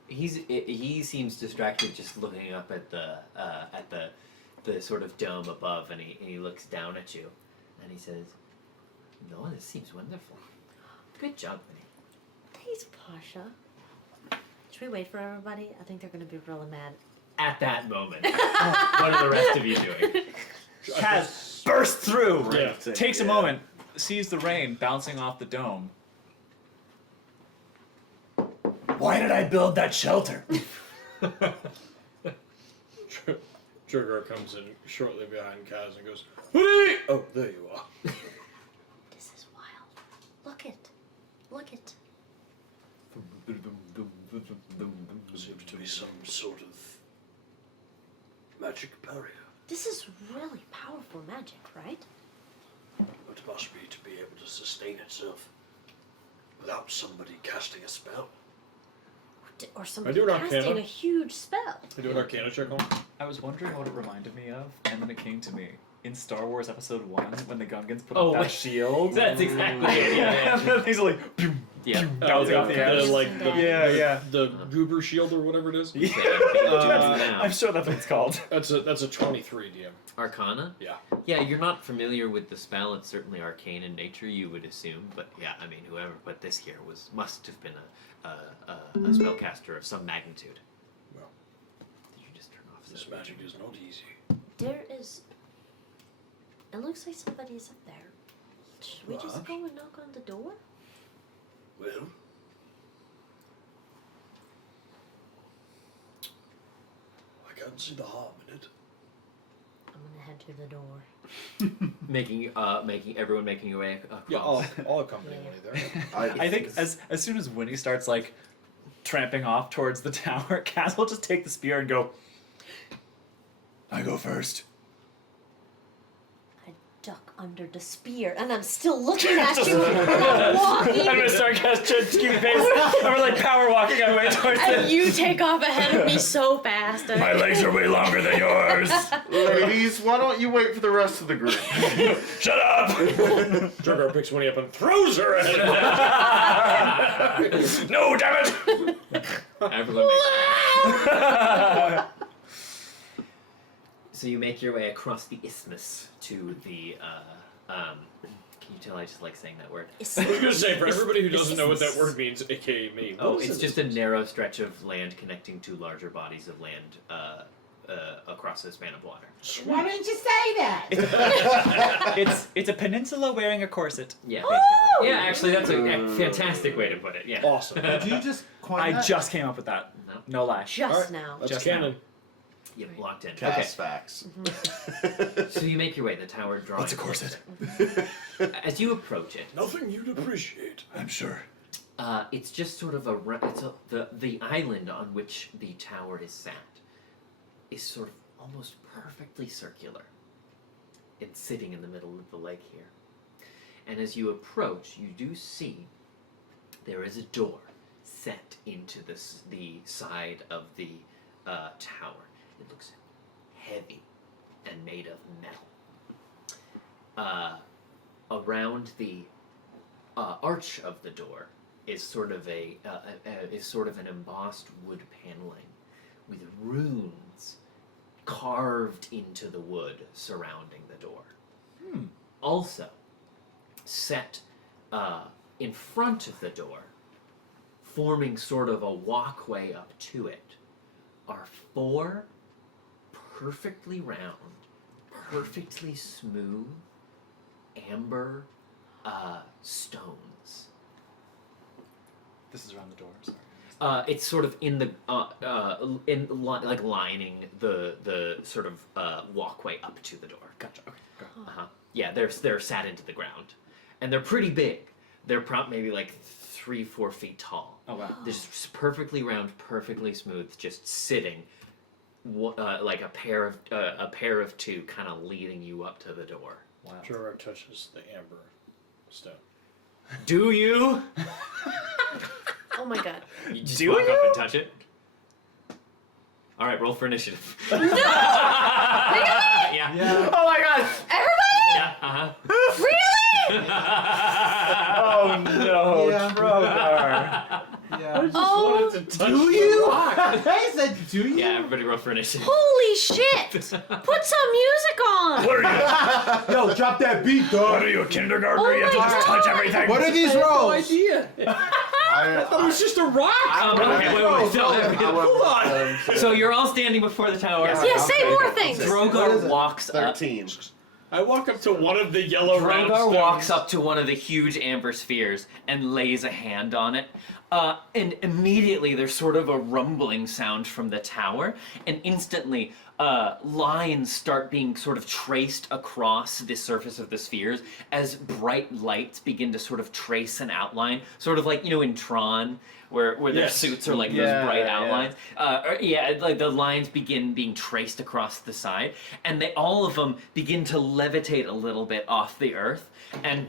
He seems distracted, just looking up at the sort of dome above, and he looks down at you, and he says, "No, this seems wonderful. Good job, Winnie." Thanks, Pasha. Should we wait for everybody? I think they're gonna be really mad. At that moment, what are the rest of you doing? Kaz bursts through, Yeah. takes a moment, sees the rain bouncing off the dome. Why did I build that shelter? Drogar comes in shortly behind Kaz and goes, "Winnie!" Oh, there you are. This is wild. Look it. Look it. Seems to be some sort of magic barrier. This is really powerful magic, right? It must be to be able to sustain itself without somebody casting a spell. Or somebody do an casting Arcana. a huge spell. I do an Arcana check on. I was wondering what it reminded me of, and then it came to me. In Star Wars Episode 1, when the Gungans put Oh, up that wait. shield. That's exactly it. Yeah, And then things are like, boom, yeah. bouncing off the edge. Like the, Yeah. the goober shield or whatever it is. I'm sure that's what it's called. That's a 23 DM. Arcana. Yeah. Yeah, you're not familiar with the spell. It's certainly arcane in nature, you would assume. But yeah, I mean, whoever put this here must have been a spellcaster of some magnitude. Well, Did you just turn off this the magic is not easy. There is. It looks like somebody's up there. Should we just What? go and knock on the door? Well, I can't see the harm in it. I'm gonna head to the door. making everyone making your way across? Yeah, I'll accompany Winnie there. I think as soon as Winnie starts like tramping off towards the tower, Cass will just take the spear and go. I go first. I duck under the spear, and I'm still looking at you. And I'm walking. I'm gonna start keeping pace. And we're like power walking our way towards And it. you take off ahead of me so fast. And My legs are way longer than yours. Ladies, why don't you wait for the rest of the group? Shut up! Drogar picks Winnie up and throws her at him. No, damn it! Everyone makes So you make your way across the isthmus to the. Can you tell I just like saying that word? I was gonna say, for everybody who doesn't know what that word means, aka me. Oh, what is it's it? just a narrow stretch of land connecting two larger bodies of land across a span of water. Why didn't you say that? It's a peninsula wearing a corset. Yeah, Oh! basically. Yeah, actually, that's a fantastic way to put it. Yeah. Awesome. Did you just coin I that? just came up with that. No. No lie. just Alright. now. That's Just canon. Yep, locked in. Cast facts. Okay, so you make your way. The tower drawing. What's a corset? As you approach it, Nothing you'd appreciate. I'm sure. it's just sort of the island on which the tower is sat is sort of almost perfectly circular. It's sitting in the middle of the lake here. And as you approach, you do see there is a door set into the side of the tower. It looks heavy and made of metal. Around the arch of the door is sort of an embossed wood paneling with runes carved into the wood surrounding the door. Also, set in front of the door, forming sort of a walkway up to it, are 4 perfectly round, perfectly smooth, amber stones. This is around the door. Sorry. It's sort of in the like lining the sort of walkway up to the door. Gotcha. Okay. Go. Yeah, they're sat into the ground, and they're pretty big. They're maybe like 3-4 feet tall. Oh wow. They're just perfectly round, perfectly smooth, just sitting, like a pair of 2, kind of leading you up to the door. Wow. Trevor touches the amber stone. Do you? Oh my god. You just Do walk you? up and touch it. All right, roll for initiative. No! Really? Yeah. Oh my god! Everybody? Yeah. Really? Oh no, Yeah. Drogar. Yeah. Oh, Do you? I said, do you? Yeah, everybody roll for initiative. holy shit! Put some music on! What are you? Yo, drop that beat, What dog. are you, a kindergartner? Oh You have to my just God. touch everything. What are these No rolls? idea. I thought it was just a rock. Okay, wait. Hold on. So you're all standing before the tower. Yeah, say more things! What Drogar is it? walks up. 13. I walk up to one of the yellow round Drogar stones. walks up to one of the huge amber spheres and lays a hand on it. And immediately there's sort of a rumbling sound from the tower, and instantly lines start being sort of traced across the surface of the spheres as bright lights begin to sort of trace an outline, sort of like, you know, in Tron, where their Yes. suits are like those Yeah, bright yeah. outlines. Like the lines begin being traced across the side, and all of them begin to levitate a little bit off the earth, and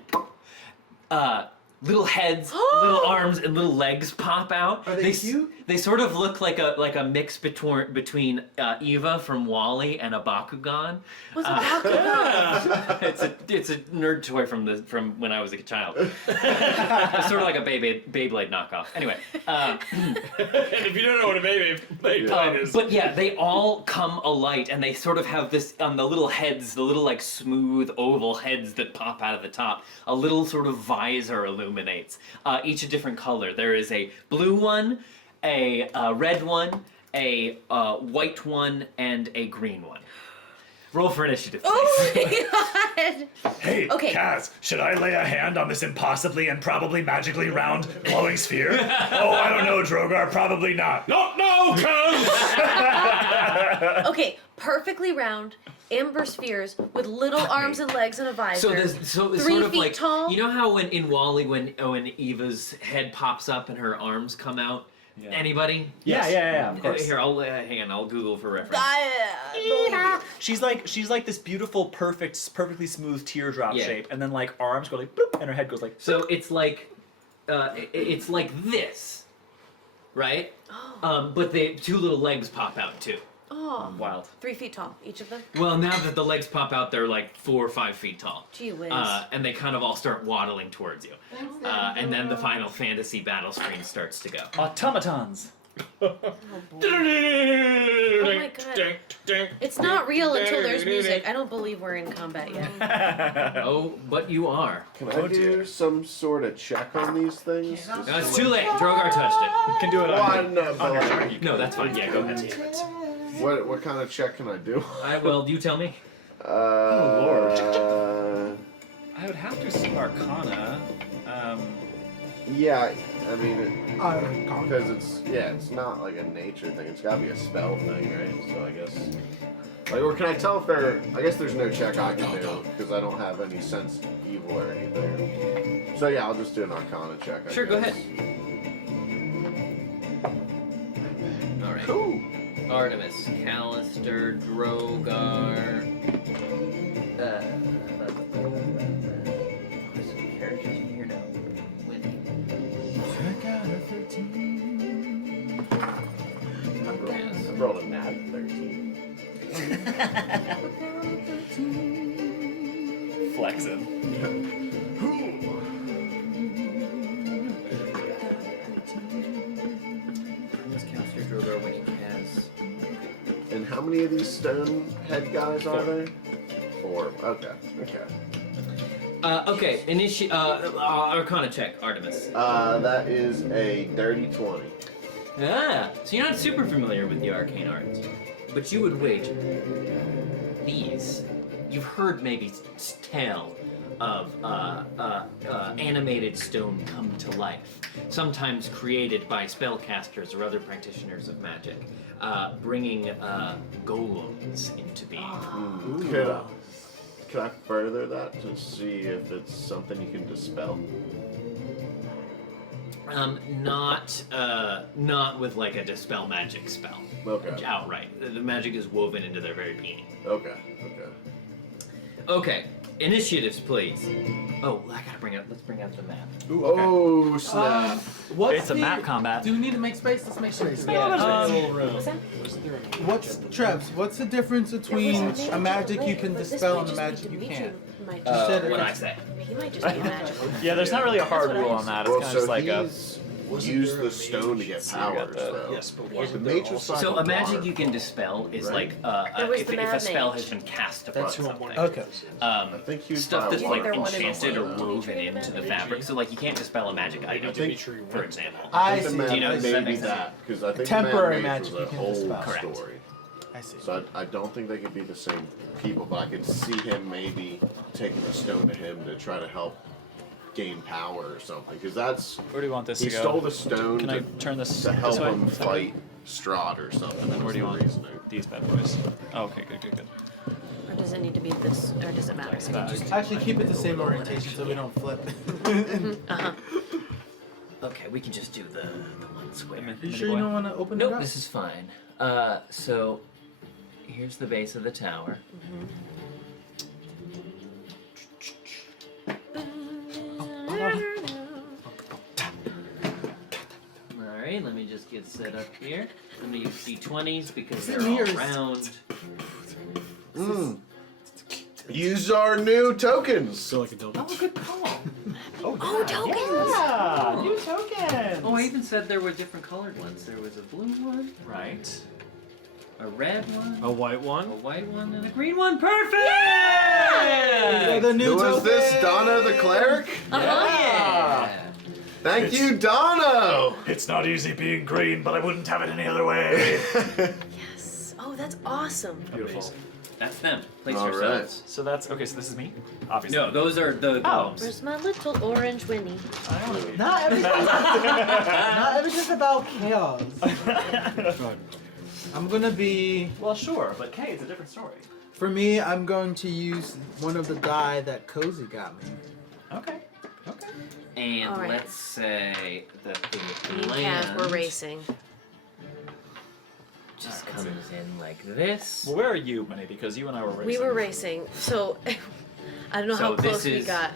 little heads, little arms, and little legs pop out. Are they cute? They sort of look like a mix between Eva from WALL-E and a Bakugan. What's a Bakugan? It's a nerd toy from when I was a child. It's sort of like a Beyblade knockoff. Anyway, And if you don't know what a Beyblade is, but yeah, they all come alight, and they sort of have this on the little heads, the little like smooth oval heads that pop out of the top. A little sort of visor illuminates, each a different color. There is a blue one, a red one, a white one, and a green one. Roll for initiative, please. Oh my god! Hey, Okay. Kaz, should I lay a hand on this impossibly and probably magically round glowing sphere? Oh, I don't know, Drogar, probably not. no, cuz. Okay, perfectly round, amber spheres with little arms and legs and a visor. So it's 3 sort of feet like tall. you know how in WALL-E when Eva's head pops up and her arms come out. Yeah. Anybody? Yeah, of course. Here, I'll hang on. I'll Google for reference. She's like this beautiful, perfectly smooth teardrop Yeah. shape, and then like arms go like boop, and her head goes like. So it's like this, right? But the 2 little legs pop out too. Oh, Wild. 3 feet tall, each of them. Well, now that the legs pop out, they're like 4 or 5 feet tall. Gee whiz. And they kind of all start waddling towards you. And then the Final Fantasy battle screen starts to go. Automatons. Oh my god. It's not real until there's music. I don't believe we're in combat yet. Oh, but you are. Can I do some sort of check on these things? Just No, it's too late. Drogar touched it. You can do it on. One, but like, No, that's fine. Yeah, go ahead. what kind of check can I do? Well, you tell me. Lord. I would have to see Arcana. Yeah, I mean, Arcane. because it's not like a nature thing. It's gotta be a spell thing, right? So I guess, like, or can I tell if they're? I guess there's no check I can do because I don't have any sense of evil or anything. So yeah, I'll just do an Arcana check. I Sure, go guess. All right. Cool. Artemis, Callister, Drogar. There's some characters in here now. Winnie. Check out a 13. I rolled a nat 13. Flexing. Artemis, Callister, Drogar, Winnie, Kaz. And how many of these stone head guys are there? 4. Okay. Okay, Arcana check, Artemis. That is a dirty 20. Ah, so you're not super familiar with the arcane arts, but you would wager these. You've heard maybe tell of animated stone come to life, sometimes created by spellcasters or other practitioners of magic, bringing golems into being. Could I further that to see if it's something you can dispel? Not with like a dispel magic spell. Okay. Outright. The magic is woven into their very being. Okay. Okay. Initiatives, please. Oh, let's bring out the map. Ooh, okay. Oh, snap. What's It's a map combat. Do we need to make space? Let's make space. What's the difference between a magic you can dispel and a magic you can't? What I say. He might just be a magical. Yeah, there's not really a hard rule on that. It's Well, kind of so just like a. he's used the stone to get powers, though. Yes, but The nature side So of a magic water. you can dispel is Right. like It was if the a mad spell mage. has been cast upon That's who I'm something. wondering. Okay. I think he was Stuff by that's you like think water. they're one and enchanted or one? woven Dmitri into the made? fabric. So like you can't dispel a magic item, Dmitri for example. I I think see. the Do you know man if that maybe makes sense? that because I think Temporary the man magic was you a can whole dispel. Correct. story. I see. So I don't think they could be the same people, but I could see him maybe taking a stone to him to try to help gain power or something. Because that's Where do you want this he to go? stole the stone Can to, I turn this to help this way? him fight Strahd or something. And then where do you was want the reasoning. these bad boys? Oh, okay, good. Or does it need to be this? Or does it matter? Like that. Actually, keep it the same orientation so we don't flip. Okay, we can just do the one square. You sure you don't want to open it Nope, up? this is fine. So here's the base of the tower. Alright, let me just get set up here. I'm gonna use D20s because they're all Nearest. round. Use our new tokens. Feel like a dildo. Oh, good call. Oh, tokens! Yeah, new tokens. Oh, I even said there were different colored ones. There was a blue one, Right. a red one, A white a one. white one, and a green one. Perfect! Yeah, the new Who is this, token. Donna the cleric? Yeah. Thank you, Donna. It's not easy being green, but I wouldn't have it any other way. Yes. Oh, that's awesome. Beautiful. That's them. Place All yourselves. So that's okay. So this is me, obviously. No, those are the Oh. golems. Where's my little orange Winnie? I don't want to be. Not everything's about chaos. I'm gonna be. Well, sure, but Kay, it's a different story. For me, I'm going to use one of the die that Cozy got me. Okay. And All right. let's say that the Me and land Kaz were racing. just comes in like this. Well, where are you, Winnie? Because you and I were racing. We were racing, so I don't know how So this close we is- got.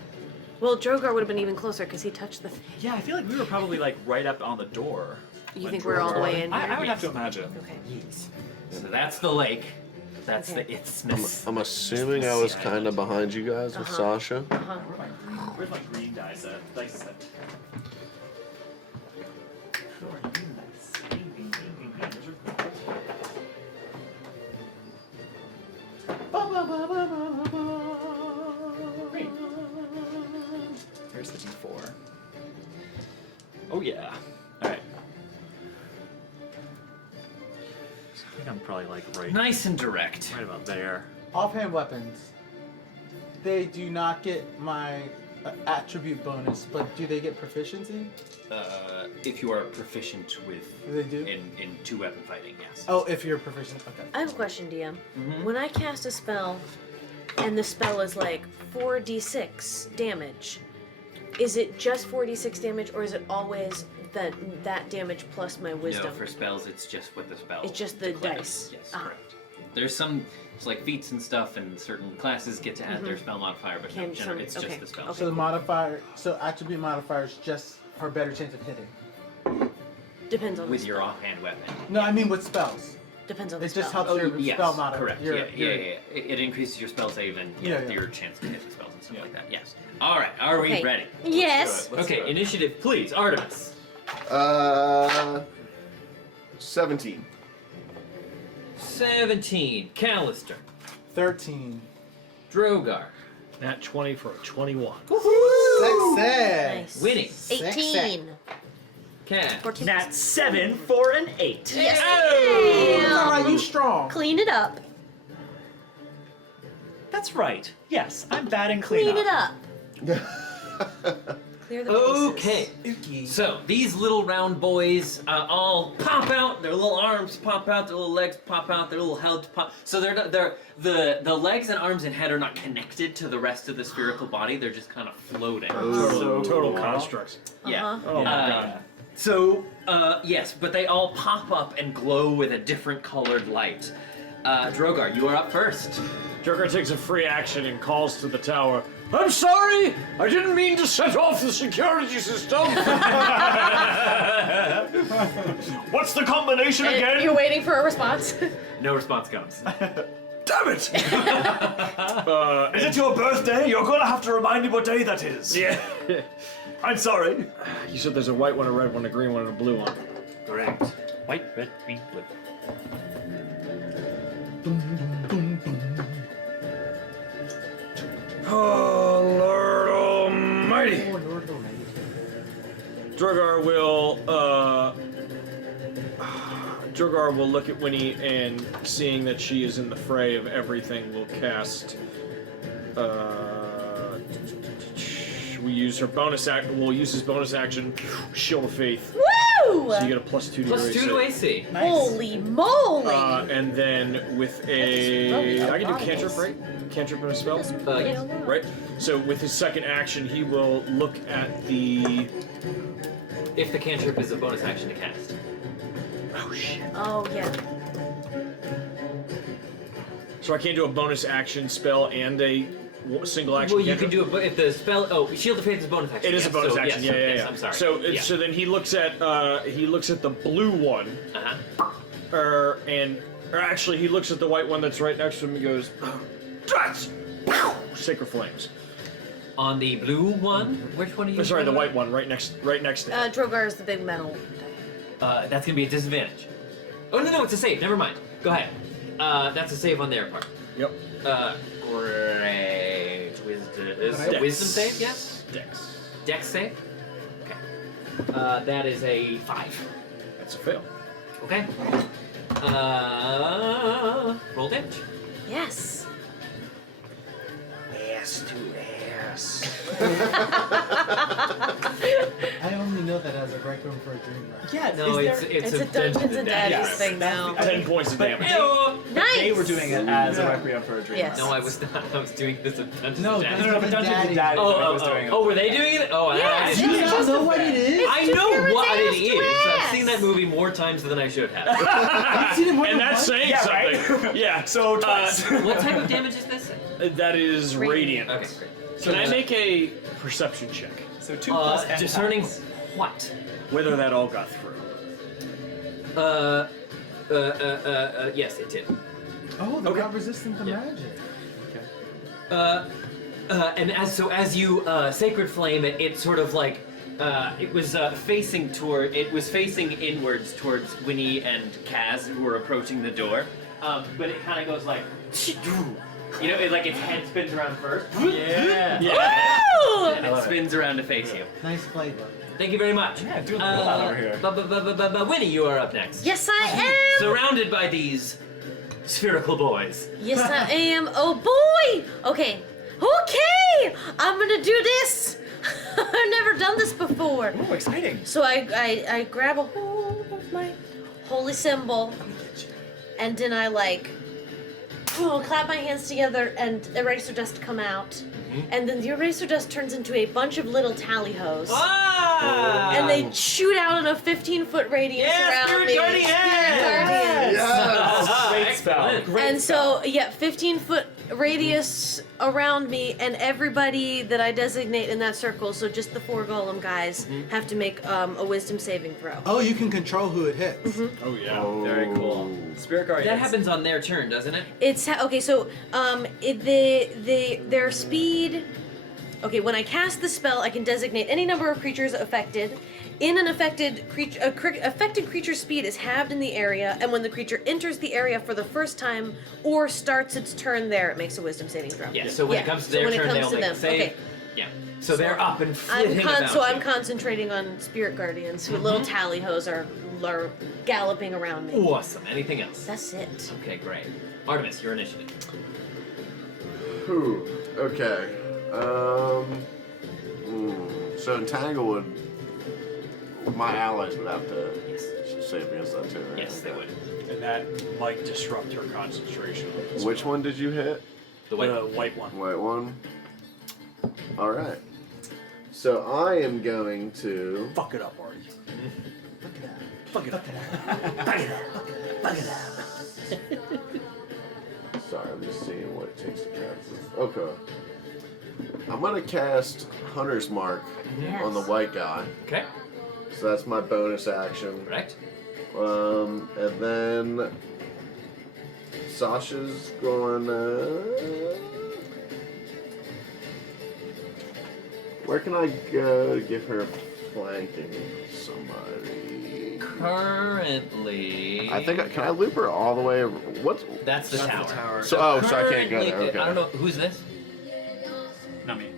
Well, Drogar would have been even closer because he touched the thing. Yeah, I feel like we were probably like right up on the door. You when think we're all the way in I here? would have to imagine. Okay. So that's the lake. That's Okay. the isthmus. I'm assuming I was kind of behind you guys with Sasha. Where's my green dice set? Here's the D4. Oh yeah. Alright. So I think I'm probably like right Nice and direct. about there. Offhand weapons. They do not get my an attribute bonus, but do they get proficiency? If you are proficient with They do? in two-weapon fighting, yes. Oh, if you're proficient. Okay. I have a question, DM. When I cast a spell, and the spell is like 4d6 damage, is it just 4d6 damage, or is it always that damage plus my wisdom? No, for spells, it's just what the spell. It's just the declares. dice. Yes, Uh-huh. correct. There's some, it's like feats and stuff, and certain classes get to add their spell modifier, but no, Can generally some- it's okay, just the spell. okay. So the modifier, so attribute modifier is just for a better chance of hitting. Depends on With the your spell. offhand weapon. No, I mean with spells. Depends on the It just spell. helps your yes, spell modifier. correct. Your, Yeah. It increases your spell save and Yeah, yeah. your chance to hit the spells and stuff like that. Yes. All right. Are we Okay. ready? Yes. Let's do Okay. it. Initiative, please, Artemis. 17. 17. Callister. 13. Drogar. Nat 20 for a 21. Sexy. Nice. Winnie. 18. Cat. 14. Nat 7 for an 8. Yes. It's all right, Damn. you strong. Clean it up. That's right. Yes, I'm bad and Clean it up. Clear the bases. Okay. Ookie. So these little round boys all pop out. Their little arms pop out. Their little legs pop out. Their little heads pop. So the legs and arms and head are not connected to the rest of the spherical body. They're just kind of floating. Total constructs. Yeah. Uh-huh. Oh my Uh, god. So yes, but they all pop up and glow with a different colored light. Drogar, you are up first. Joker takes a free action and calls to the tower. I'm sorry! I didn't mean to set off the security system! What's the combination And again? you're waiting for a response. No response comes. Damn it! Is it your birthday? You're gonna have to remind me what day that is. Yeah. I'm sorry. You said there's a white one, a red one, a green one, and a blue one. Correct. White, red, green, blue. Oh, Lord Almighty! Oh, Lord Almighty. Drogar will look at Winnie and seeing that she is in the fray of everything will cast we'll use his bonus action, Shield of Faith. Woo! So you get a +2 to your Plus 2 to AC. Holy moly! and then with I can do cantrip, right? Cantrip and a spell? Yes. Right? So with his second action, he will look at the... If the cantrip is a bonus action to cast. Oh, shit. Oh, yeah. So I can't do a bonus action spell and a single action Well, you cantrip? can do it, but if the spell. Oh, Shield of Faith is a bonus action. It is yes, a bonus so, action, yes, yeah. yes, I'm sorry. So, yeah. so then he looks at the blue one, Uh-huh. or actually he looks at the white one that's right next to him and goes, "Drats!" Sacred Flames. On the blue one, which one are you? Sorry, the talking white one right next to him. Drogar is the big metal. about? That's gonna be a disadvantage. Oh no, it's a save. Never mind. Go ahead. That's a save on their part. Yep. Great. Wisdom. Is it a Dex. wisdom save? Yes. Dex. Dex save. Okay. That is a 5. That's a fail. Okay. Roll damage. Yes. Ass to ass. I only know that as a rec room for a dream rec. Yeah, No, it's It's a a Dungeons and Daddies Yes. thing now. 10 points of damage. Nice! They were doing it as a requiem for a dream. Yes. No, I was not. I was doing this at Dungeons No, and Dragons. No, but Dungeons and Daddies was doing it. Oh, were they doing it? Oh, Yes, I it's didn't. You just don't know what it is? I to know Pyrrhus what ass it to is. I've ass. seen that movie more times than I should have. You've seen it more than And that's once? saying Yeah, something. right? Yeah. So twice. What type of damage is this? That is radiant. Okay, great. Can I make a perception check? So 2 plus N Discerning times. what? Whether that all got through. Yes, it did. Oh, they got resistant to magic. And as you sacred flame it, it sort of like it was facing inwards towards Winnie and Kaz who were approaching the door. But it kind of goes like, you know, like its head spins around first. Yeah. Woo! And it spins around to face you. Nice flavor. Thank you very much. Yeah, doing a lot over here. But Winnie, you are up next. Yes, I am! Surrounded by these spherical boys. Yes, I am. Oh boy! Okay, okay, I'm gonna do this. I've never done this before. Oh, exciting. So I grab a hold of my holy symbol, and then I clap my hands together, and eraser dust come out, and then the eraser dust turns into a bunch of little tally-hos, and they shoot out in a 15-foot radius around Spirit me. Guardians! Spirit Guardians. Yes! Great spell. Great And spell. so, 15-foot radius around me, and everybody that I designate in that circle, so just the 4 golem guys, have to make a wisdom saving throw. Oh, you can control who it hits. Oh yeah. Very cool. Spirit Guardians. That happens on their turn, doesn't it? It's okay. So, their speed. Okay, when I cast the spell, I can designate any number of creatures affected. In an affected creature's speed is halved in the area, and when the creature enters the area for the first time or starts its turn there, it makes a wisdom saving throw. Yeah, so when it comes to their when it turn, comes they'll to make a them, save. okay. Yeah. So they're up and flitting about I'm you. concentrating on spirit guardians, who little tally-hos are galloping around me. Awesome. Anything else? That's it. Okay, great. Artemis, your initiative. Whew. Okay. So Entangle would. My allies would have to save against that too, right? Yes, they would. And that might disrupt her concentration. Which one did you hit? The White one. White one. All right. So I am going to. Fuck it up, Artie. Fuck it up. Sorry, I'm just seeing what it takes to cast this. Okay. I'm gonna cast Hunter's Mark on the white guy. Okay, So that's my bonus action. correct. And then Sasha's gonna. Where can I go to give her flanking somebody? Currently, I think can I loop her all the way? What's that's the tower. so? Oh, so I can't go there. Currently, Okay. I don't know who's this. Not me.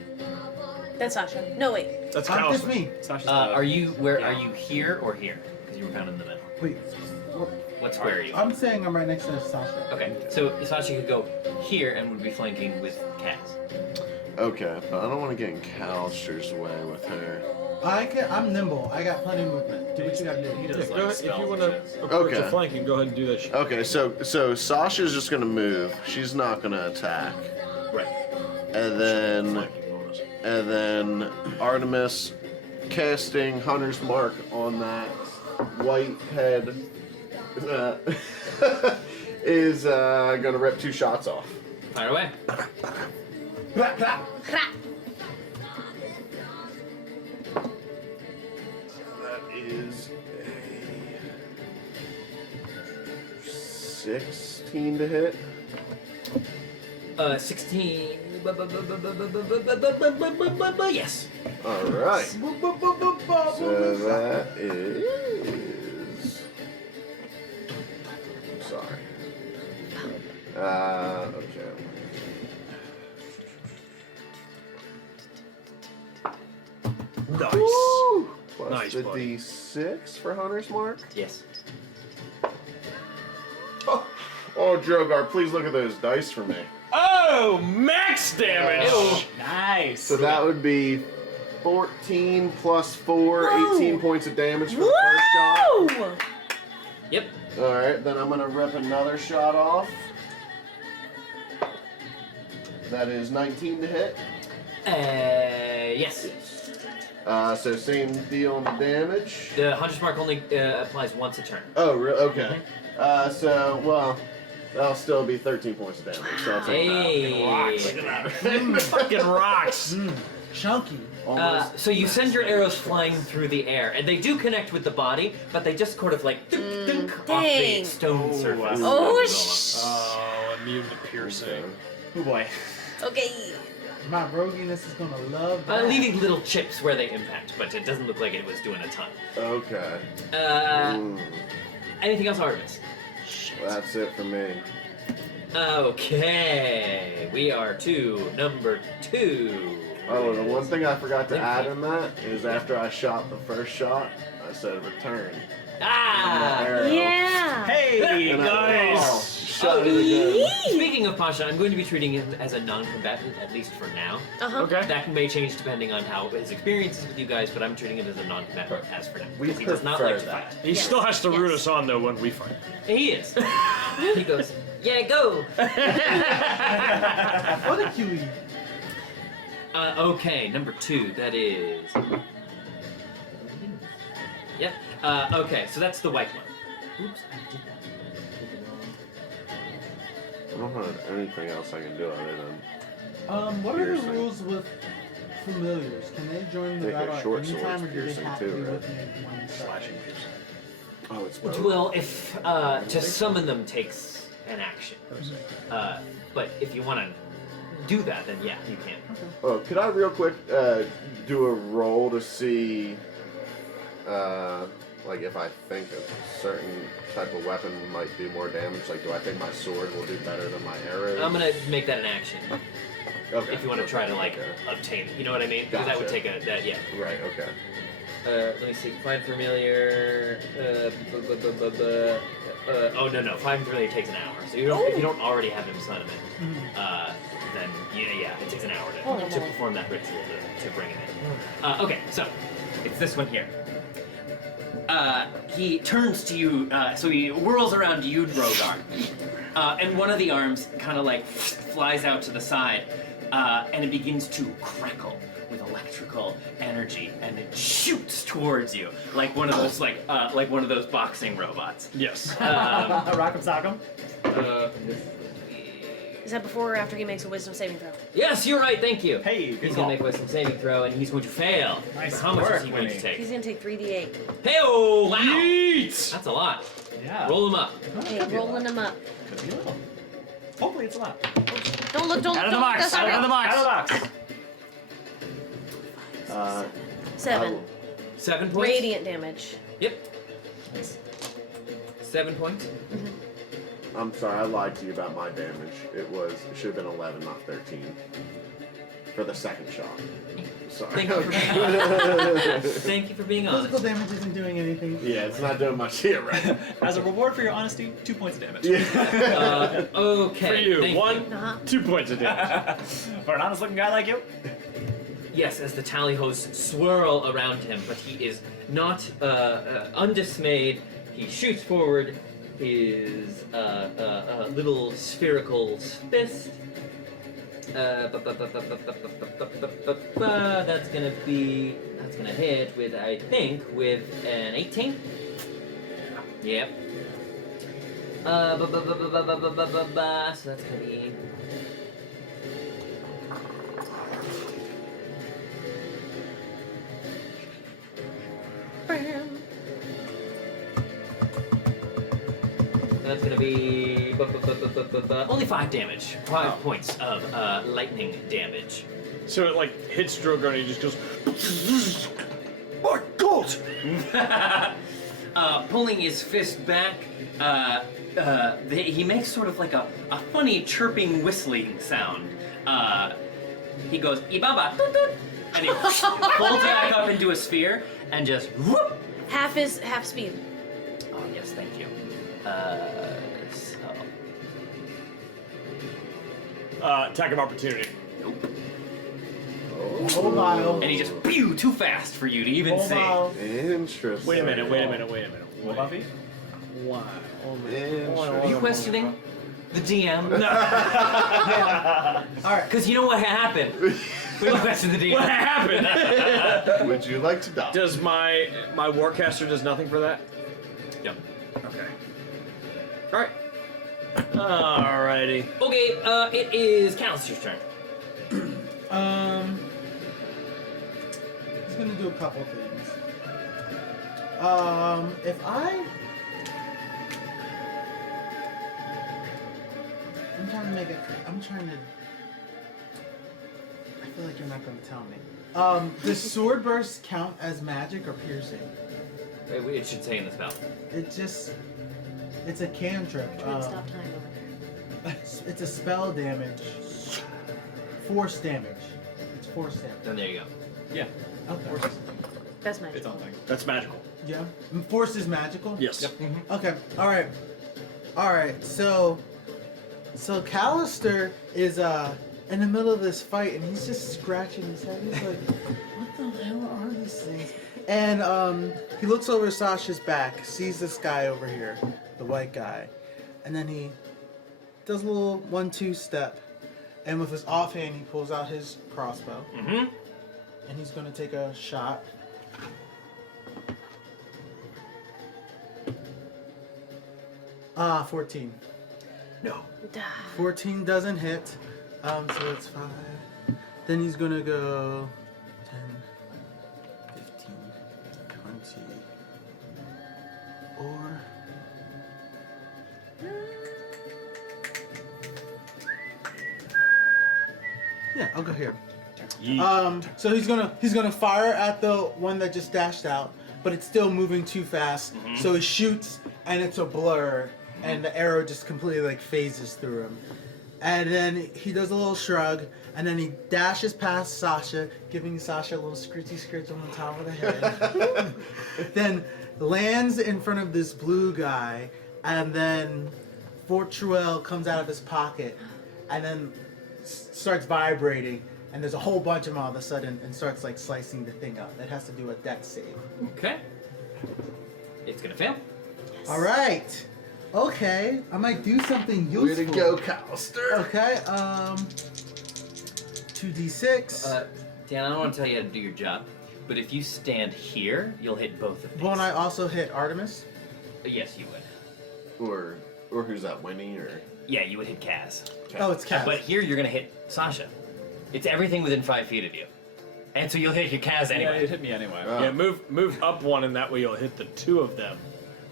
That's Sasha. No, wait. That's That's me. Sasha's Are you where? Are you here or here? Because you were found in the middle. Wait, What's where are you? I'm saying I'm right next to Sasha. Okay, so Sasha could go here and would be flanking with Cass. Okay, but I don't want to get in Callister's way with her. I'm nimble. I got plenty of movement. Do what you gotta do. He does Yeah, go ahead. If you want to approach Okay. the flanking, go ahead and do that shit. Okay, so Sasha's just gonna move. She's not gonna attack. Right. And then Artemis casting Hunter's Mark on that white head is gonna rip 2 shots off. Fire away. Clap, clap. That is a 16 to hit. 16. Yes. All right. So that is. I'm sorry. Okay. Nice. Woo! Plus Nice, the buddy. D6 for Hunter's Mark. Yes. Oh, Drogar, please look at those dice for me. Oh, max damage. Nice. So that would be 14 plus 4, Whoa. 18 points of damage for the first shot. Woo! Yep. All right, then I'm gonna rip another shot off. That is 19 to hit. Yes. So same deal on the damage. The Hunter's Mark only applies once a turn. Oh, really? Okay. Well, that'll still be 13 points of damage. So I'll take Hey. Fucking rocks. Chunky. almost. So you send your arrows flying through the air, and they do connect with the body, but they just sort of like dunk, dunk off the dang. stone surface. Oh, Oh, immune to piercing. Oh boy. Okay. My roguiness is gonna love that. Leaving little chips where they impact, but it doesn't look like it was doing a ton. Okay. Anything else, Artemis? That's it for me. Okay, we are to number 2. Oh, the one thing I forgot to add in that is after I shot the first shot, I said return. Ah! Arrow. Yeah. Hey And I- guys. shot it again. Speaking of Pasha, I'm going to be treating him as a non-combatant, at least for now. Okay. That may change depending on how his experience is with you guys, but I'm treating him as a non-combatant as for now. We Because he does not prefer like to that. fight. He still has to root us on though when we fight. He is. He goes, yeah, go! What a QE. Okay, number 2, that is... Yep. Okay, so that's the white one. Oops, I did that. I don't have anything else I can do other than What are the Piercing. rules with familiars? Can they join the Take a battle at short any sword's time, or do they piercing have too, to be right? with me when we start? Slashing piercing. Oh, it's both. Well, if to summon them takes an action. But if you want to do that, then yeah, you can. Oh, could I real quick do a roll to see, like if I think a certain type of weapon might do more damage? Like, do I think my sword will do better than my arrows? I'm gonna make that an action. Okay. If you want to try to like obtain it, you know what I mean? Because that would Gotcha. take yeah. Right. Okay. Let me see. Find familiar. Oh no, find familiar takes an hour. So you don't if you don't already have him summon it, then yeah, it takes an hour Holy to moly. perform that ritual to bring it in. Okay, so it's this one here. He turns to you, so he whirls around you, Drogar, and one of the arms kind of like flies out to the side, and it begins to crackle with electrical energy, and it shoots towards you like one of those like one of those boxing robots. Yes. Rock'em sock'em. Is that before or after he makes a wisdom saving throw? Yes, you're right. Thank you. Hey, good he's call. gonna make a wisdom saving throw, and he's going to fail. Nice So how much work, is he going to Winnie. take? He's gonna take 3d8. Hey-oh! Wow! Yeet! That's a lot. Yeah. Roll him up. Okay, rolling him up. Could be a little. Hopefully it's a lot. Don't look, don't Out look, of the don't look. box. That's not Out of the real. box. Out of the box. 7. 7 points. Radiant damage. Yep. 7 points. I'm sorry, I lied to you about my damage. It should have been 11, not 13. For the second shot. Sorry. Thank you for Thank you for being Physical honest. damage isn't doing anything. Yeah, it's not doing much here, right? As a reward for your honesty, 2 points of damage. Yeah. Okay. For you, thank 1, Uh-huh. 2 points of damage. For an honest-looking guy like you. Yes, as the tally hos swirl around him, but he is not undismayed. He shoots forward his little spherical fist. That's gonna hit with, I think, with an 18. Yep. So that's gonna be. That's gonna be only 5 damage. 5 points of lightning damage. So it like hits Drogar and he just goes, My God! Pulling his fist back, he makes sort of like a funny chirping whistling sound. He goes, Ibaba, toot toot, and he folds back up into a sphere and just whoop. Half speed. Oh yes, thank you. attack of opportunity. Mobile. And he just pew too fast for you to even see. Mobile. Interesting. Wait a minute. What, Buffy? Wow. Interesting. Are you questioning the DM? Alright. Because you know what happened. We don't question the DM. What happened? Would you like to die? Does my Warcaster does nothing for that? Yep. Okay. All right. Alrighty. Okay, it is Callister's turn. He's gonna do a couple things. If I'm trying to make it. I'm trying to. I feel like you're not gonna tell me. Does sword burst count as magic or piercing? It should say in the spell. It's a cantrip. Trying to stop time over there. It's a spell damage. Force damage. It's force damage. Then there you go. Yeah. Okay. That's magic. Its own thing. That's magical. Yeah. Force is magical? Yes. Okay. Alright. Alright, so So Callister is in the middle of this fight, and he's just scratching his head. He's like, "What the hell are these things?" And he looks over Sasha's back, sees this guy over here, the white guy, and then he does a little 1-2 step, and with his offhand, he pulls out his crossbow, and he's gonna take a shot. 14. No. 14 doesn't hit, so it's 5. Then he's gonna go 10, 15, 20, or... Yeah, I'll go here. So he's gonna fire at the one that just dashed out, but it's still moving too fast. So he shoots, and it's a blur, and the arrow just completely like phases through him. And then he does a little shrug, and then he dashes past Sasha, giving Sasha a little scritchy scritch on the top of the head. Then lands in front of this blue guy, and then Fortruel comes out of his pocket, and then starts vibrating, and there's a whole bunch of them all of a sudden, and starts like slicing the thing up. It has to do a dex save. Okay. It's gonna fail. All right. Okay, I might do something useful. Way to go, Callister. Okay, 2d6. Dan, I don't want to tell you how to do your job, but if you stand here, you'll hit both of these. Won't I also hit Artemis? Yes, you would. Or who's that, Winnie, or? Yeah, you would hit Kaz. Oh, it's Kaz. But here you're gonna hit Sasha. It's everything within 5 feet of you. And so you'll hit your Kaz Yeah, anyway. it hit me anyway. Yeah, move up one, and that way you'll hit the two of them.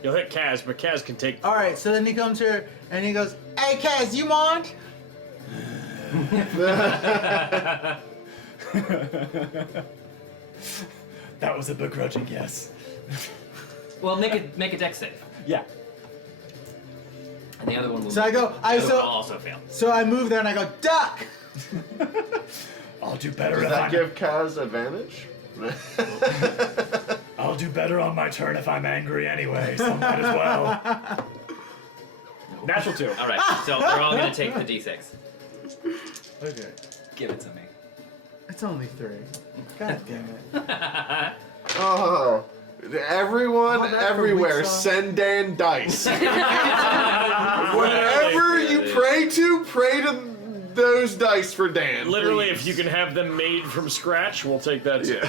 You'll hit Kaz, but Kaz can take. All right, so then he comes here and he goes, "Hey, Kaz, you mind?" That was a begrudging yes. Well, make a dex save. Yeah. And the other one will So I go, the other one will so also fail. so I move there and I go, "Duck." I'll do better Does if that I'm... give Kaz advantage? I'll do better on my turn if I'm angry anyway, so might as well. Natural 2. Alright, so we're all gonna take the d6. Okay. Give it to me. It's only 3. God damn it. Oh, everyone, Oh, that's a everywhere, weak song. send Dan dice. Whatever you pray to those dice for Dan. Literally, please. if you can have them made from scratch, we'll take that too.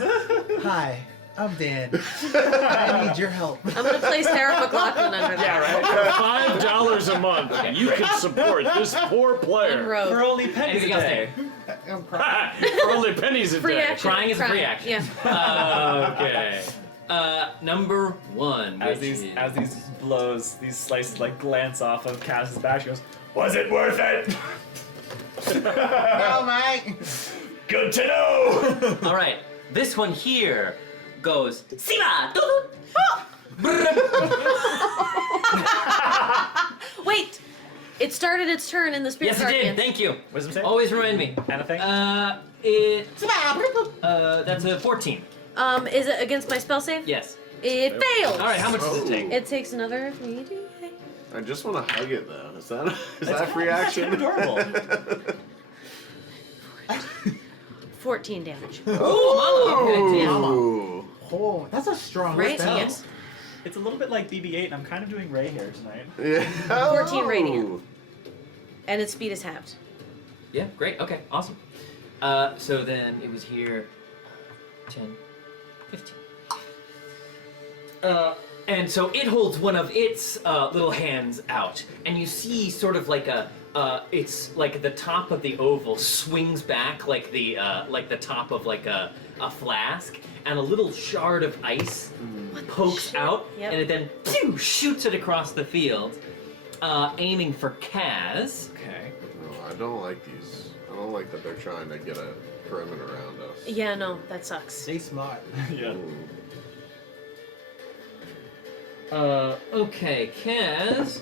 Yeah. Hi, I'm Dan. I need your help. I'm gonna place Sarah McLaughlin under Yeah, that. right. For $5 a month, you can support this poor And player. Rogue. For only pennies Anything a else day. there? For only pennies a Free day. action. Crying is a free action. Yeah. Okay. Number 1. As which these is- blows, these slices like glance off of Kaz's back, she goes, Was it worth it? Oh, mate. Good to know! Alright, this one here goes Siva! Wait! It started its turn in the Spirit Yes, it did. Guardians. Thank you. Wisdom save? Always remind me. Anything? That's a 14. Is it against my spell save? Yes. It fails. All right, how much does it take? It takes another 3d8. I just want to hug it though. Is that free action? adorable. 14 damage. Ooh. Oh, that's a strong Right? spell. Yes. It's a little bit like BB-8, and I'm kind of doing Ray here tonight. Yeah. 14 Oh. radiant. And its speed is halved. Yeah, great. Okay, awesome. So then it was here 10, 15. And so it holds one of its little hands out, and you see sort of like it's like the top of the oval swings back like the top of like a flask, and a little shard of ice pokes out, Yep. and it then pew, shoots it across the field, aiming for Kaz. Okay. No, I don't like these. I don't like that they're trying to get a perimeter around us. Yeah, no, that sucks. Stay smart. Yeah. Ooh. Okay, Kaz,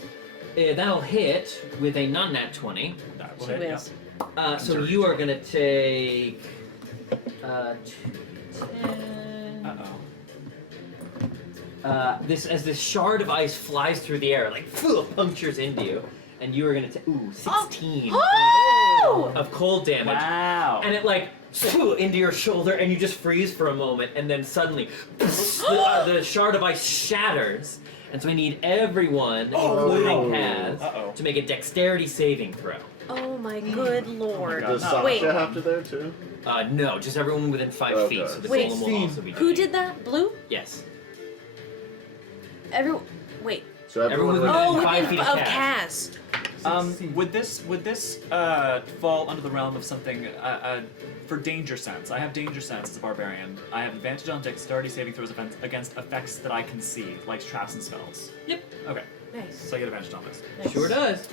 that'll hit with a non-nat 20. That will She hit, yeah. whiz. So you are gonna take 10. Uh-oh. This as this shard of ice flies through the air, like punctures into you, and you are going to take 16 Oh! of cold damage. Wow. And it like into your shoulder, and you just freeze for a moment, and then suddenly the shard of ice shatters. And so we need everyone, including Kaz, to make a dexterity saving throw. Oh my good lord. Does Wait, Sasha have to there too? No, just everyone within 5 feet. So the Wait, golem will also be who doing did that? Blue? Yes. Wait. So Everyone everyone. within Oh, 5 within feet of of Kaz. Kaz. Would this fall under the realm of something for danger sense? I have danger sense as a barbarian. I have advantage on dexterity saving throws against effects that I can see, like traps and spells. Yep. Okay, Nice. so I get advantage on this. Nice. Sure does.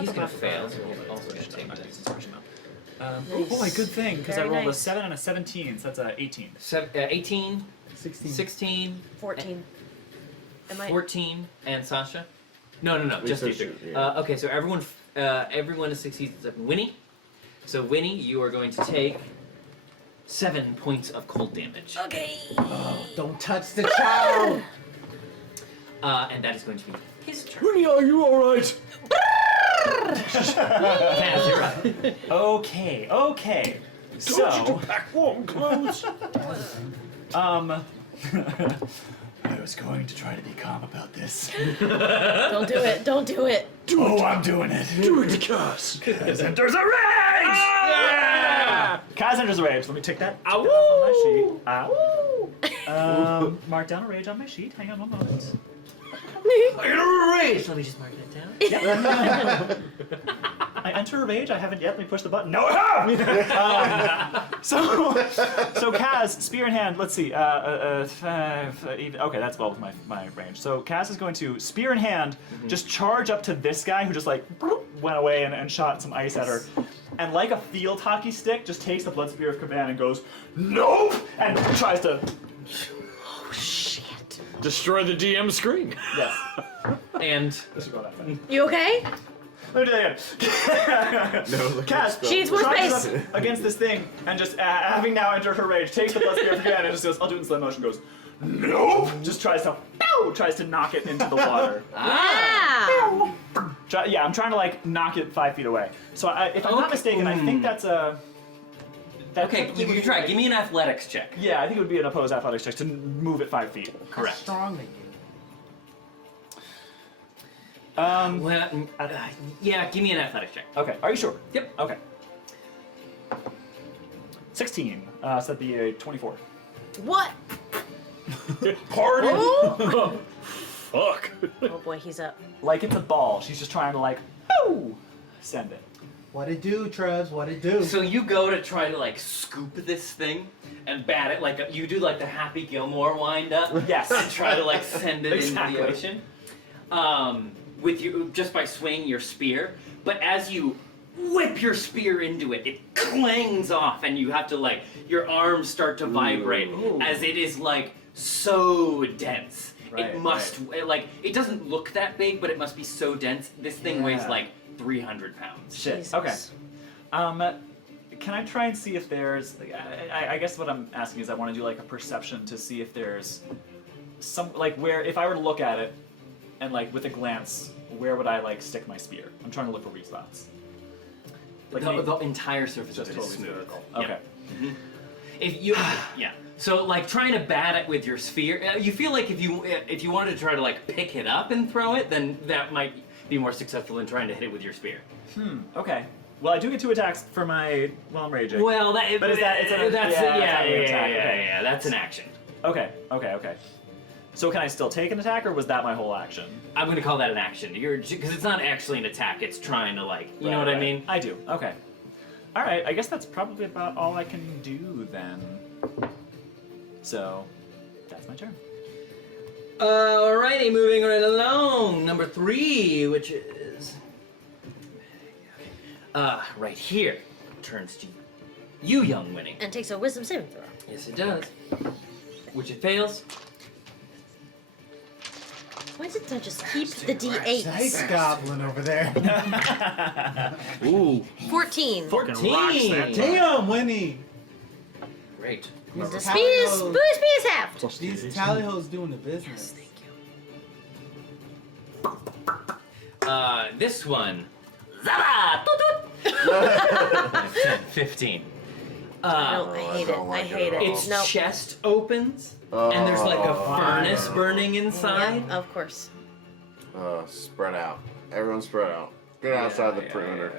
He's gonna fail, so he's also gonna take my this. Oh boy, good thing, because I Very rolled a nice. 7 and a 17, so that's a 18. 18, 16. 16, 14. Am I? 14, and Sasha? No, We just said you two. shoot, yeah. Okay, so everyone is succeeds except Winnie. So Winnie, you are going to take 7 points of cold damage. Okay. Don't touch the child. And that is going to be his turn. Winnie, are you alright? Kaz, you're up. Okay. So, Pack warm clothes. I was going to try to be calm about this. Don't do it. Don't do it. I'm doing it. Do it to Kaz. Kaz enters a rage! yeah! Kaz enters a rage. Let me take that off on my sheet. Mark down a rage on my sheet. Hang on one moment. Rage. Let me just mark that down. I enter a rage. I haven't yet. Let me push the button. No, I have! So Kaz, spear in hand. Let's see. Okay, that's well with my range. So Kaz is going to, spear in hand, just charge up to this guy who just like went away and shot some ice at her. And like a field hockey stick, just takes the blood spear of Kaban and goes, nope! And tries to, Oh shit. Destroy the DM screen. yes. And This should go that way. You okay? Let me do that again. No, Kaz She needs more charges space. up against this thing and just having now entered her rage, takes the blood spear again and just goes, I'll do it in slow motion, goes, nope! Just tries to knock it into the water. Yeah. I'm trying to like knock it 5 feet away. So if I'm not mistaken, I think that's a... that okay, technically you would can be try. like- Give me an athletics check. Yeah, I think it would be an opposed athletics check to move it 5 feet. Correct. Strong than you. Well, yeah, give me an athletics check. Okay, are you sure? Yep. Okay. 16, so that'd be a 24. What? Party. Oh. Fuck. Oh boy, he's up. Like it's a ball, she's just trying to like, ooh, send it. What it do, Trez? What it do? So you go to try to like scoop this thing and bat it like you do like the Happy Gilmore wind up. Yes. And try to like send it Exactly. into the ocean. With you just by swinging your spear, but as you whip your spear into it, it clangs off, and you have to like your arms start to vibrate as it is like so dense. Right, it must like it doesn't look that big, but it must be so dense. This thing weighs Yeah. like 300 pounds. Shit. Jesus. Okay. Can I try and see if there's? I guess what I'm asking is I want to do like a perception to see if there's some like where if I were to look at it and like with a glance, where would I like stick my spear? I'm trying to look for weak spots. Like The entire surface just of it is totally smooth. spherical. Yeah. Okay. If you, yeah. So like trying to bat it with your spear, you feel like if you wanted to try to like pick it up and throw it, then that might be more successful than trying to hit it with your spear. Okay. Well, I do get 2 attacks for my while I'm raging. Well, But is that- it's an- that's yeah, yeah, that's an attack, okay. yeah, that's an action. Okay. So can I still take an attack, or was that my whole action? I'm gonna call that an action. Because it's not actually an attack. It's trying to like, you know what I mean? I do. Okay. All right. I guess that's probably about all I can do then. So, that's my turn. Alrighty, moving right along. Number 3, which is right here, turns to you, young Winnie. And takes a wisdom saving throw. Yes, it does. Which it fails. Why didn't I just keep the Nice D8s? goblin over there. Ooh, 14. 14. Damn, Winnie. Great. The speed is halved. These tally hoes doing the business. This one. Zaba! Toot-Toot! 15. No, I hate it. don't like I hate it at it. all. Its No. chest opens, and there's like a furnace burning inside. Yeah, of course. Spread out. Everyone spread out. Get outside the perimeter.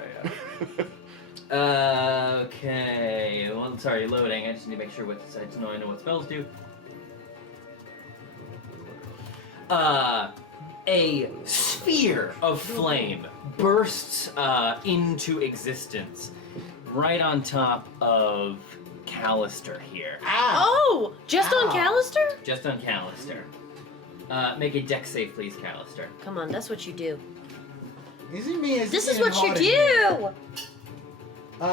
Okay. Well, sorry, loading. I just need to make sure what I know what spells do. A sphere of flame bursts into existence right on top of Callister here. Oh, just on Callister? Just on Callister. Make a dex save, please, Callister. Come on, that's what you do. Is it me? This is what you do.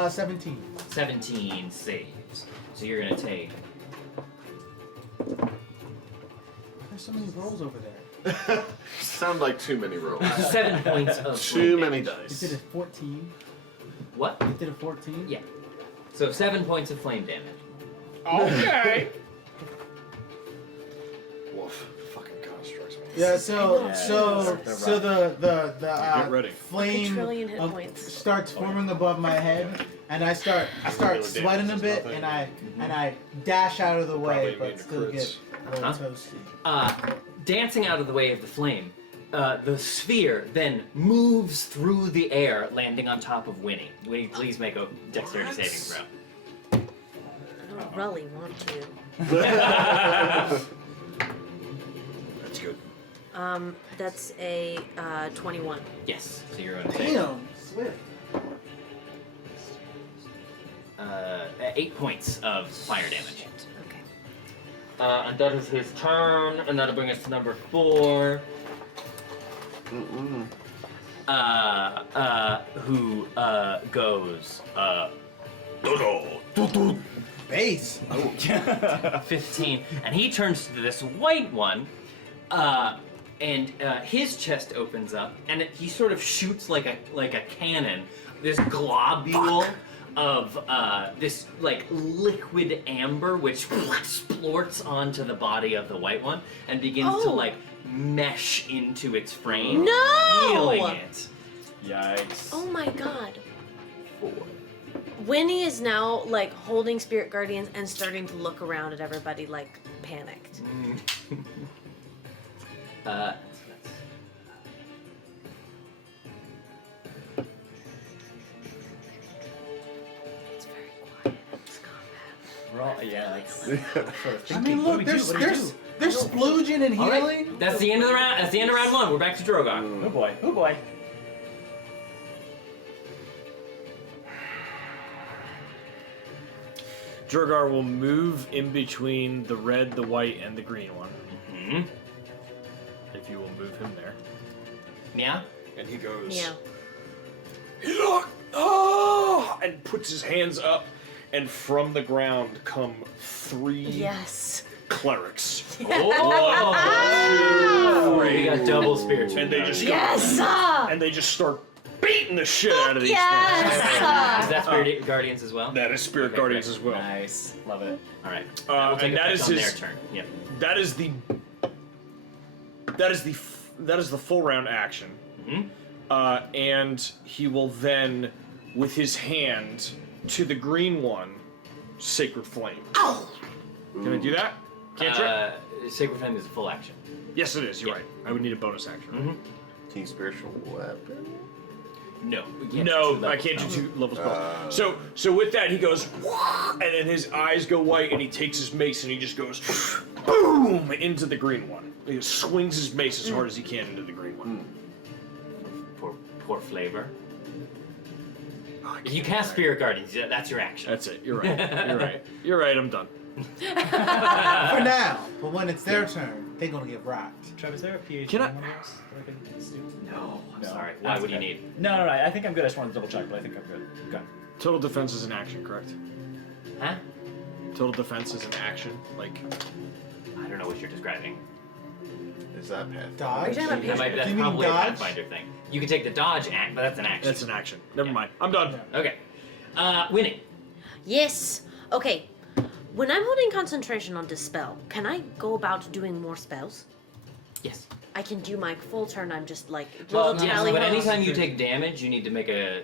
17. 17 saves. So you're gonna take. There's so many rolls over there. Sound like too many rolls. 7 points of Too flame many damage. You did dice. a 14. What? You did a 14. Yeah. So 7 points of flame damage. Okay. Woof. Fucking constructs, man. Yeah. So the Get ready. flame Trillion hit points. starts forming above my head, and I start sweating a bit, and I dash out of the way, Probably but still crits. get a little Huh? toasty. Dancing out of the way of the flame, the sphere then moves through the air, landing on top of Winnie. Winnie, please make a dexterity saving throw. I don't really want to. That's good. That's a 21. Yes. So you're going to take Damn, swift. 8 points of fire damage. Okay. And that is his turn, and that'll bring us to number 4. Who goes Base. 15, and he turns to this white one, and his chest opens up, and he sort of shoots like a cannon. This globule of this like liquid amber, which splorts onto the body of the white one and begins to Oh. like mesh into its frame, No! healing it. Yikes. Oh my god. Winnie is now like holding spirit guardians and starting to look around at everybody like panicked. It's very quiet in this combat. We're all, yeah, that's I mean, look, there's splooging and All right, healing. that's the end of the round. That's the end of round 1. We're back to Drogar. Oh boy, oh boy. Drogar will move in between the red, the white, and the green one. Hmm. If you will move him there. Yeah. And he goes. Yeah. Look! Oh! And puts his hands up, and from the ground come 3 Yes. clerics. Oh! We got double spiritual. And they just Yes! and they just start beating the shit out of these things. Yes! Is that Spirit Guardians as well? That is Spirit Okay, Guardians great. as well. Nice. Love it. All right. And We'll take that effect is on his- their turn. Yep. That is the full round action. Mhm. And he will then, with his hand to the green one, Sacred Flame. Ow! Can I do that? Can't you? Sacred Flame is a full action. Yes, it is. You're right. I would need a bonus action. Mm-hmm. Team spiritual weapon. No. We can't do No, two I levels can't do now. 2 level spells. So with that, he goes, and then his eyes go white, and he takes his mace and he just goes, boom, into the green one. He just swings his mace as hard as he can into the green one. Poor flavor. If you cast Spirit Guardians, that's your action. That's it. You're right. You're right. You're right. I'm done. For now, but when it's their turn, they're gonna get rocked. Trev, is there a PhD Can I- on those that I can do? No, I'm No. sorry. Why That's would you okay. need? No, I think I'm good. I just wanted to double check, but I think I'm good. Okay. Total defense is an action, correct? Huh? Total defense is an action. Like, I don't know what you're describing. Is that path? Are you Dodge. talking about That's You mean probably a dodge? Pathfinder thing. You can take the dodge act, but that's an action. that's an action. Never mind. I'm done. Okay. Winnie. Yes. Okay. When I'm holding concentration on Dispel, can I go about doing more spells? Yes. I can do my full turn. I'm just like Well, little yes, tally but hos. anytime you take damage, you need to make a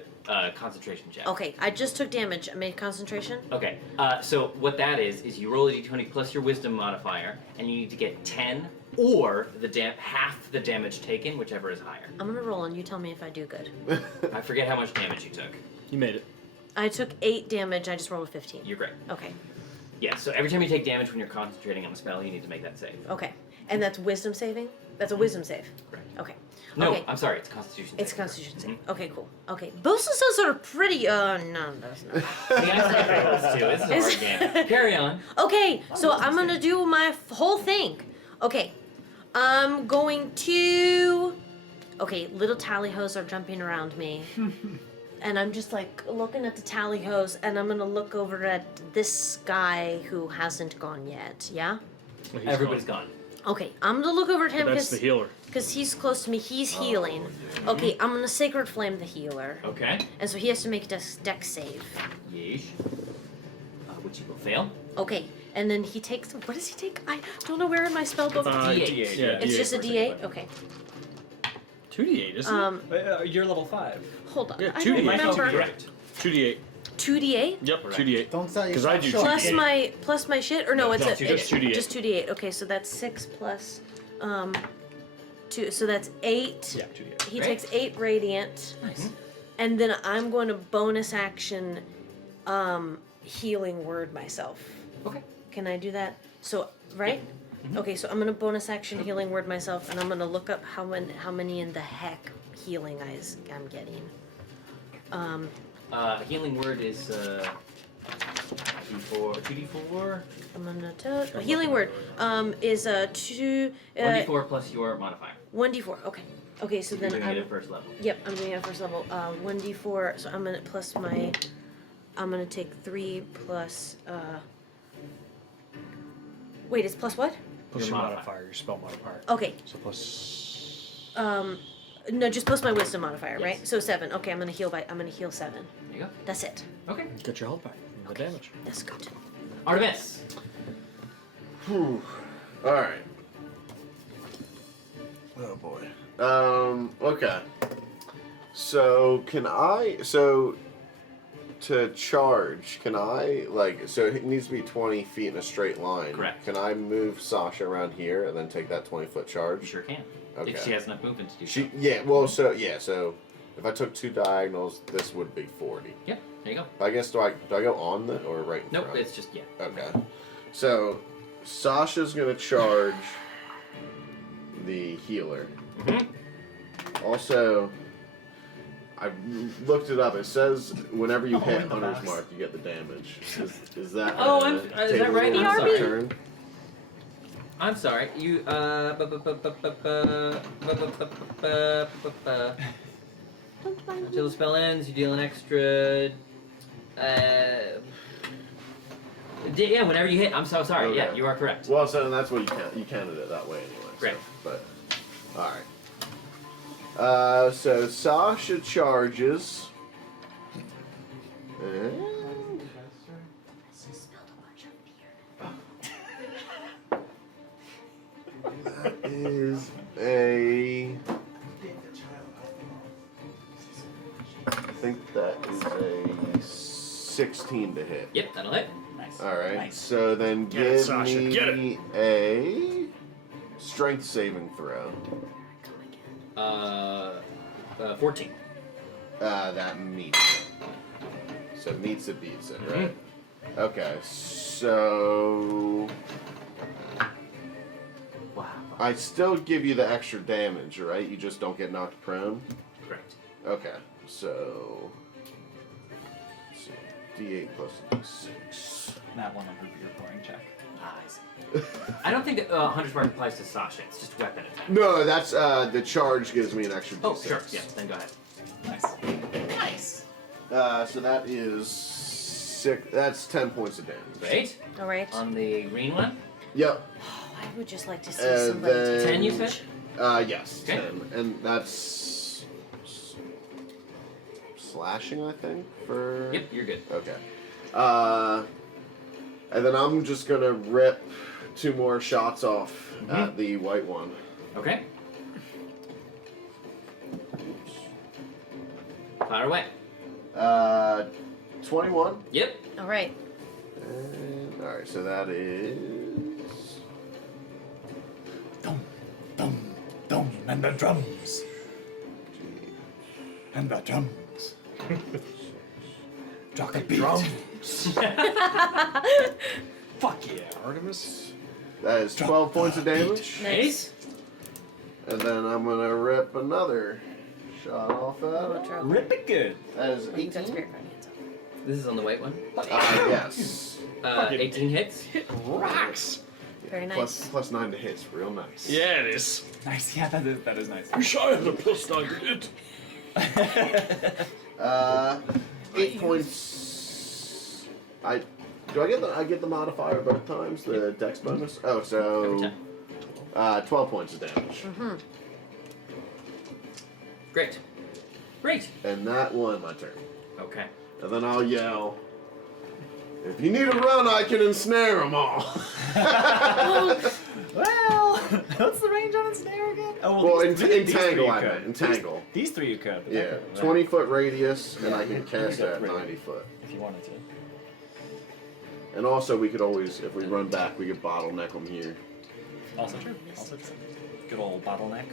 concentration check. Okay, I just took damage. I made concentration. Okay, so what that is you roll a d20 plus your wisdom modifier, and you need to get 10 or half the damage taken, whichever is higher. I'm gonna roll and you tell me if I do good. I forget how much damage you took. You made it. I took 8 damage. I just rolled a 15. You're great. Okay. Yeah, so every time you take damage when you're concentrating on the spell, you need to make that save. Okay. And that's wisdom saving? That's a wisdom save. Correct. Okay. No, Okay. I'm sorry, it's constitution It's save. Constitution save. Okay, cool. Okay. Both of those are pretty. No, that's not. See, I forget those two. This is a hard game. Carry on. Okay, so I'm gonna do my whole thing. Okay, I'm going to. Okay, little tally hos are jumping around me, and I'm just like looking at the tally hos, and I'm gonna look over at this guy who hasn't gone yet. Yeah. Well, he's Everybody's gone. Okay, I'm gonna look over at him That's the healer. because he's close to me. He's healing. Okay, I'm gonna sacred flame the healer, Okay. and so he has to make a dex save. Yeesh. Which you will fail. Okay, and then he takes. What does he take? I don't know where in my spell book. D8. Yeah, It's D8 just a for D8. Okay. 2d8, isn't it? You're level 5. Hold on. Yeah, I 2D8. don't remember. Correct. 2d8. 2d8 Yep, Correct. 2d8. Don't sell Because I do yourself short. plus my shit, or no, it's no, a just 2d8. just 2d8. Okay, so that's 6 plus 2. So that's 8. Yeah, 2d8. He Great. takes 8 radiant, Nice. and then I'm going to bonus action healing word myself. Okay. Can I do that? So right. Okay, so I'm gonna bonus action healing word myself, and I'm gonna look up how many in the heck healing I'm getting. Healing word is D4, 2d4, I'm gonna tell healing word is 2 1d4 plus your modifier. 1d4. Okay. Okay, so You're then doing it I'm at first level. yep, I'm doing it at first level. 1d4. So I'm gonna plus my. I'm gonna take 3 plus. Wait, it's plus what? Plus Your your modifier. modifier, your spell modifier. Okay. So plus. No, just plus my wisdom modifier, Yes. right? So 7. Okay, I'm gonna heal 7. There you go. That's it. Okay. Get your health back. No damage. That's good. Artemis. Whew. All right. Oh boy. Okay. So to charge, can I so it needs to be 20 feet in a straight line. Correct. Can I move Sasha around here and then take that 20-foot You charge? sure can. Okay. If she has enough movement to do She so. so if I took 2 diagonals, this would be 40. Yep. There you go. I guess do I go on the or right in Nope. front? It's just yeah. Okay. So Sasha's gonna charge the healer. Also, I looked it up. It says whenever you hit Hunter's Mark, you get the damage. Is that? Oh, is that right? table I'm rules sorry. turn? I'm sorry. You until the spell ends, you deal an extra. Yeah, whenever you hit. I'm so sorry. Okay. Yeah, you are correct. Well, so then that's what you counted it that way anyway. Great. But all right. So Sasha charges. And that is a. I think that is a 16 to hit. Yep, that'll hit. Nice. All right. Nice. So then Get it, give Sasha, me get it. a strength saving throw. 14. That meets it. So meets it, beats it, right? Okay. So Wow. I still give you the extra damage, right? You just don't get knocked prone. Correct. Okay. So let's see. D8 plus 6. Not one of your pouring check. I don't think Hunter's Mark applies to Sasha. It's just weapon attack. No, that's the charge gives me an extra D6. Oh, sure. Yeah, then go ahead. Nice. So that is 6. That's 10 points of damage. Great. All right. On the green one. Yep. I would just like to see And somebody then- take 10, you said? Yes. Okay. 10, and that's slashing, I think. For. Yep, you're good. Okay. And then I'm just gonna rip 2 more shots off at the white one. Okay. Fire away. 21. Yep. All right. And, all right, so that is. Dum, dum, dum, and the drums. And the drums. Drop the beat. Fuck yeah, Artemis. That is 12 points of damage. Nice. And then I'm gonna rip another shot off that. Othro. Rip it good. That is I think that's 18. Spirit Guardians. This is on the white one. Yes. 18 hits. Rocks. Very Plus, nice. plus 9 to hits. Real nice. Yeah, it is. Nice. Yeah, that is nice. Wish I had a plus 9 to hit. 8 points. I get the modifier both times, the dex bonus. Oh, Every so time. 12 points of damage. Mm-hmm. Great. Great. And that one my turn. Okay. And then I'll yell, if you need a run, I can ensnare them all. Well, what's the range on ensnare again? Oh, Well, these three entangle, you I could. meant. Entangle. These three you could. but Yeah, that could- 20-foot radius, and I can you cast got it at three. 90 foot. If you wanted to. And also, we could always, if we run back, we could bottleneck them here. Also true. Also true. Good old bottleneck.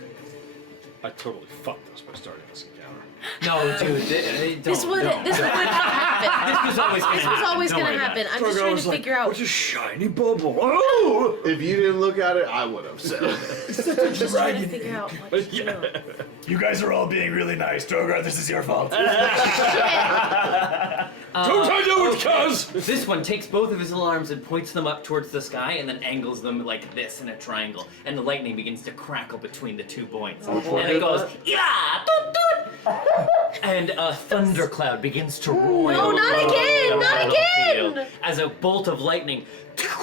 I totally fucked us by starting this encounter. No, dude. This would happen. This was always gonna This was happen. always Don't gonna worry about happen. it. I'm just trying to figure out. What's a shiny bubble? Oh! If you didn't look at it, I would have. So. I'm just trying to figure out what to do. You guys are all being really nice. Drogar, this is your fault. Don't I know it, cuz? This one takes both of his alarms and points them up towards the sky and then angles them like this in a triangle. And the lightning begins to crackle between the 2 points. Which one And it did goes, that? yeah, toot-toot. And a thundercloud begins to roil. No, not again, over the not battlefield again. As a bolt of lightning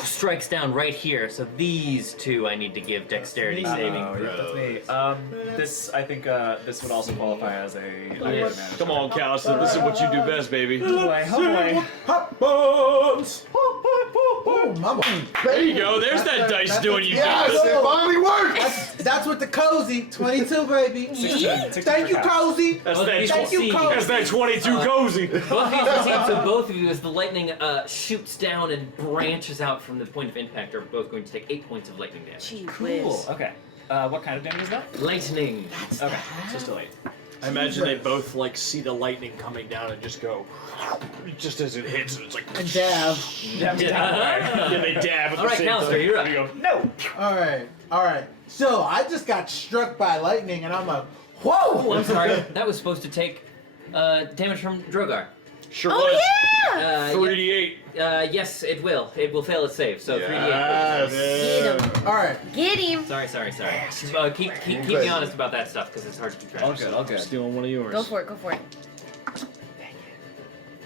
strikes down right here. So these two I need to give dexterity saving Oh, throws. yeah, that's me. This, I think, this would also qualify as a. advantage. Come on, Callister. This is what you do best, baby. Oh boy, oh boy. Hot bones! Oh, mama. There you go. There's that dice doing you. Yes, good. it finally works! That's with the cozy. 22, baby. 16 Thank you, for Cal. cozy. That's Both of that, these Thank you, succeed. Cole. that's that 22 cozy. Both of these succeed, so both of you, as the lightning shoots down and branches out from the point of impact, are both going to take 8 points of lightning damage. Gee Cool. whiz. Okay. What kind of damage is that? Lightning. Okay, so still 8. I imagine they both like see the lightning coming down and just go, just as it hits, and it's like, And dab. yeah, they dab at All the right, same Callister, time. you're up. And you go, no. All right. So I just got struck by lightning, and I'm like, Oh, whoa! I'm sorry. That was supposed to take damage from Drogar. Sure Oh was. yeah! 3d8. Yes, it will. It will fail its save. So 3d8. Get him. All right. Get him. Sorry. Keep me honest about that stuff because it's hard to keep track. All good, all good. Stealing one of yours. Go for it. Go for it.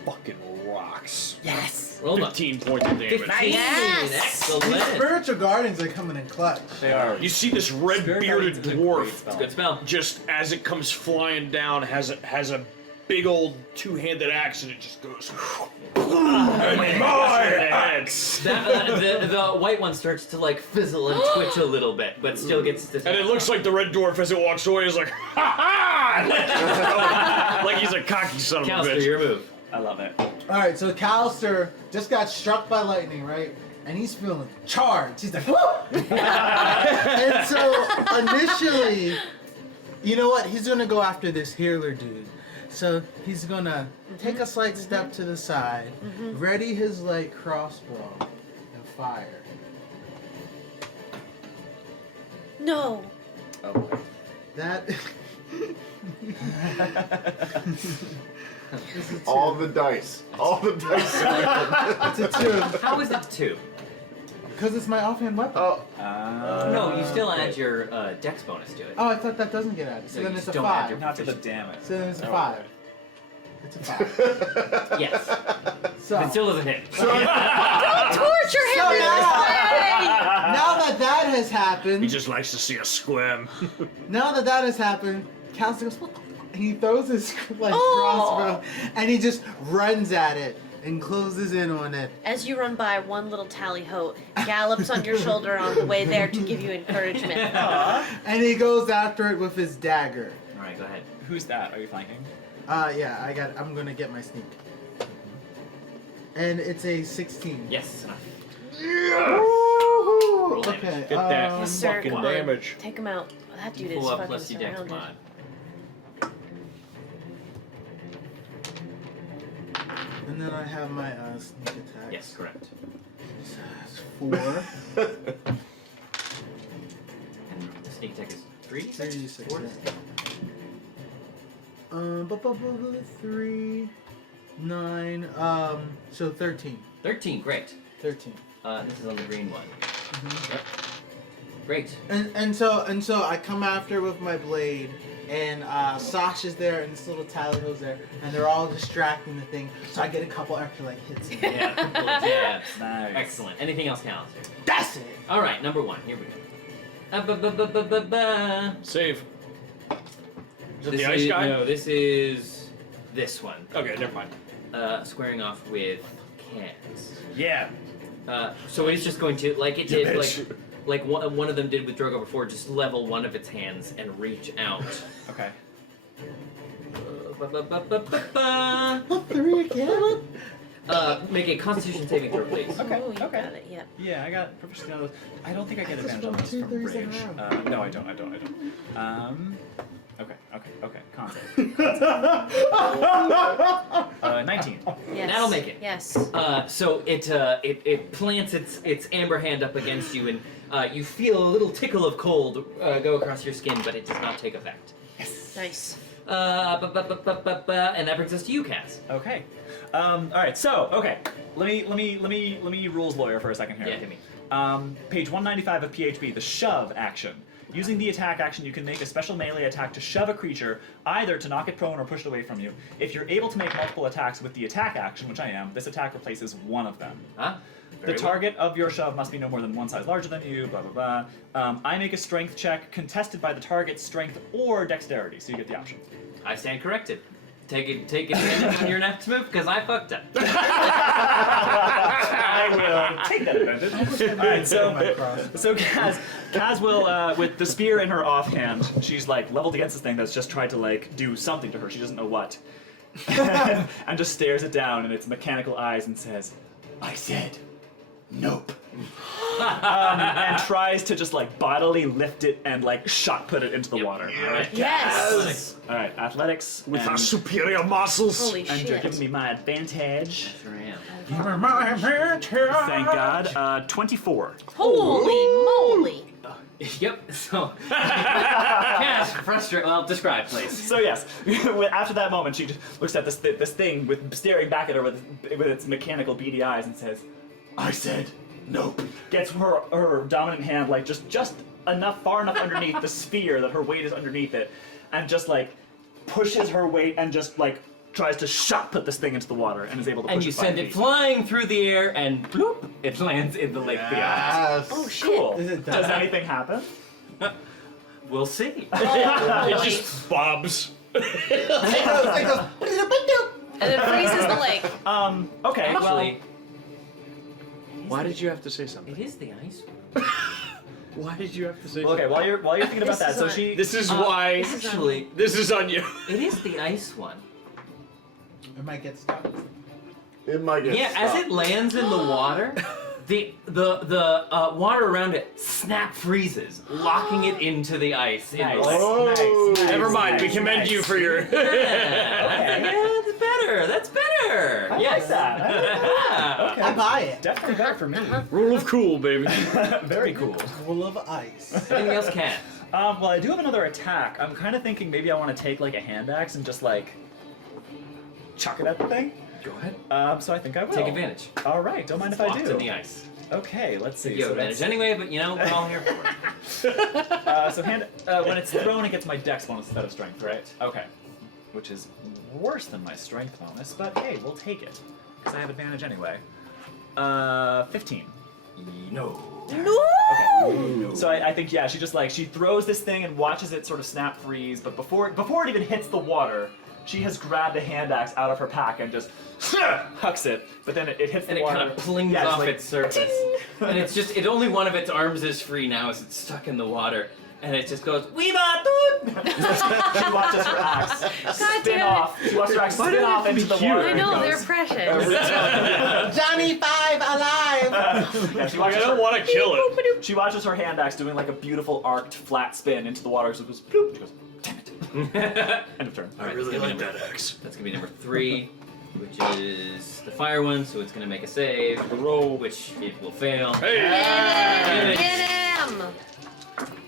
Fucking rocks. Yes. Roll up. 15 points of damage. 15. Yes. Excellent. Spiritual guardians are coming in clutch. They are. You see this red Spirit bearded Guardians is a great dwarf spell. It's a good spell. just as it comes flying down has a big old two-handed axe and it just goes. And my axe! The white one starts to like fizzle and twitch a little bit, but still gets to. And it looks like the red dwarf as it walks away is like, ha ha! Like he's a cocky son of a Callister, bitch. your move. I love it. All right. So Callister just got struck by lightning, right? And he's feeling charged. He's like, woo! And so initially, you know what? He's gonna go after this healer dude. So he's gonna take a slight step to the side, ready his light crossbow, and fire. No. Oh. That. All the dice. All the dice. It's a 2. How is it 2? Because it's my offhand weapon. Oh, No, you still add your dex bonus to it. Oh, I thought that doesn't get added. So So then you it's a don't add your 5. Not to the damage. So then it's a Oh, 5. okay. It's a 5. Yes. So, It still doesn't hit. Don't torture him So in this way. now that has happened, He just likes to see us squirm. now that has happened, Callister goes, what the fuck? And he throws his like Oh. crossbow and he just runs at it. and closes in on it. As you run by, one little tally-ho gallops on your shoulder on the way there to give you encouragement. And he goes after it with his dagger. All right, go ahead. Who's that? Are you flanking? Yeah, I'm gonna get my sneak. And it's a 16. Yes. enough. Woo-hoo! Okay. Get that Yes, sir, fucking come on. damage. Take him out. That dude is Pull up fucking plus your dex, surrounded. come on. And then I have my sneak attack. Yes, correct. That's 4. And the sneak attack is 3? 36. 4? Yeah. 3, 9, so 13. 13, great. 13. This is on the green one. Mhm. Yep. Great. And so I come after with my blade, and Sasha's there, and this little Tallyho's there, and they're all distracting the thing. So I get a couple extra like hits. In Yeah, a couple of jabs. Nice. Excellent. Anything else, Callister? That's it. All right, number 1. Here we go. Save. Is that This the ice is, guy? No, this is this one. Okay, never mind. Squaring off with cats. Yeah. So it's just going to, like it You did, bitch. like one of them did with Drogar before, just level one of its hands and reach out. Okay. Oh, 3 again? Make a Constitution saving throw, please. Okay, Oh, you okay. got it, yep. Yeah, I got proficiency on those. I don't think I get Just advantage on roll those 2 from 3s in a rage. row. No, I don't. Okay. Con save. 19. Yes. That'll make it. Yes. So it plants its amber hand up against you, and you feel a little tickle of cold go across your skin, but it does not take effect. Nice. And that brings us to you, Cass. Okay. All right. So, okay. Let me rules lawyer for a second here. Yeah, hit me. Page 195 of PHB, the shove action. Using the attack action, you can make a special melee attack to shove a creature, either to knock it prone or push it away from you. If you're able to make multiple attacks with the attack action, which I am, this attack replaces one of them. Huh? The target of your shove must be no more than one size larger than you, blah, blah, blah. I make a strength check contested by the target's strength or dexterity, so you get the option. I stand corrected. Take advantage on your next move, because I fucked up. I will take that advantage. Alright, so Kaz will, with the spear in her offhand, she's like leveled against this thing that's just tried to like do something to her, she doesn't know what. And just stares it down in its mechanical eyes and says, I said, nope. And tries to just like bodily lift it and like shot put it into the water. Alright, Yes. Alright, athletics. With and, our superior muscles. Holy and you're shit. giving me my advantage. Sure am. Thank God. 24. Holy moly. Yep. So, Cass, frustrated. Well, describe, please. So yes, after that moment, she just looks at this thing with staring back at her with its mechanical beady eyes and says, "I said nope." Gets her dominant hand like just enough far enough underneath the sphere that her weight is underneath it, and just like pushes her weight and just like tries to shot put this thing into the water and is able to push And you it 5 send it feet. flying through the air, and bloop, it lands in the lake beyond. Yes. Oh shit. Cool. Is it Does done? anything happen? We'll see. It just bobs. And it freezes the lake. Okay. Actually, Why did you have to say it something? is the ice. Why did you have to say Well, okay. something? While you're thinking about This that, is so on- she. This is why. Actually, This is on you. it is the ice one. It might get stuck. It might get Yeah, as stuck. it lands in the water, the water around it snap freezes, locking it into the ice. In Nice. the lake. Oh, Nice. Never mind. We Nice. commend you for your. Yeah, that's better. That's better. I Yes. like that. I like that. Okay. I buy it. Definitely better for me. Rule of cool, baby. Very cool. Full of ice. Anything else, Cat? Well, I do have another attack. I'm kind of thinking maybe I want to take like a hand axe and just like chuck it at the thing. Go ahead. So I think I will. Take advantage. All right. Don't mind if I Locked do. in the ice. Okay. Let's see. You have So advantage that's- anyway, but you know, we're all here for it. So when it's thrown, it gets my dex bonus instead of strength, right? Okay. Which is worse than my strength bonus, but hey, we'll take it because I have advantage anyway. 15. No. Okay. So I think she just like she throws this thing and watches it sort of snap freeze, but before it even hits the water, She has grabbed a hand axe out of her pack and just hucks it, but then it hits And the it water. kind of plings Yeah, it's off like, its surface. And it's just, only one of its arms is free now as it's stuck in the water. And it just goes, Weeba Toot! She watches her axe spin damn it. off. She watches her axe spin off into the water. I and know, they're goes- precious. Johnny 5 alive! Yeah, she Like, watches I don't her- want to kill it. She watches her hand axe doing like a beautiful arced flat spin into the water. So it goes bloop. She goes, damn it. End of turn. I really like that axe. That's gonna be number 3, which is the fire one, so it's gonna make a save. Roll. Which it will fail. Hey! Get him!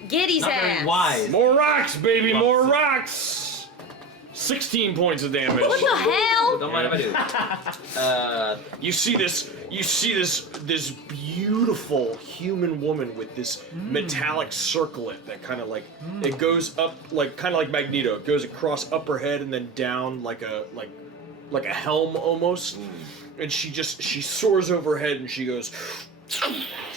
Get his Not very ass! wise. More rocks, baby, more rocks! 16 points of damage. What the hell? Don't mind if I do. You see this beautiful human woman with this metallic circlet that kind of like it goes up like kind of like Magneto. It goes across up her head and then down like a helm almost. And she soars overhead and she goes,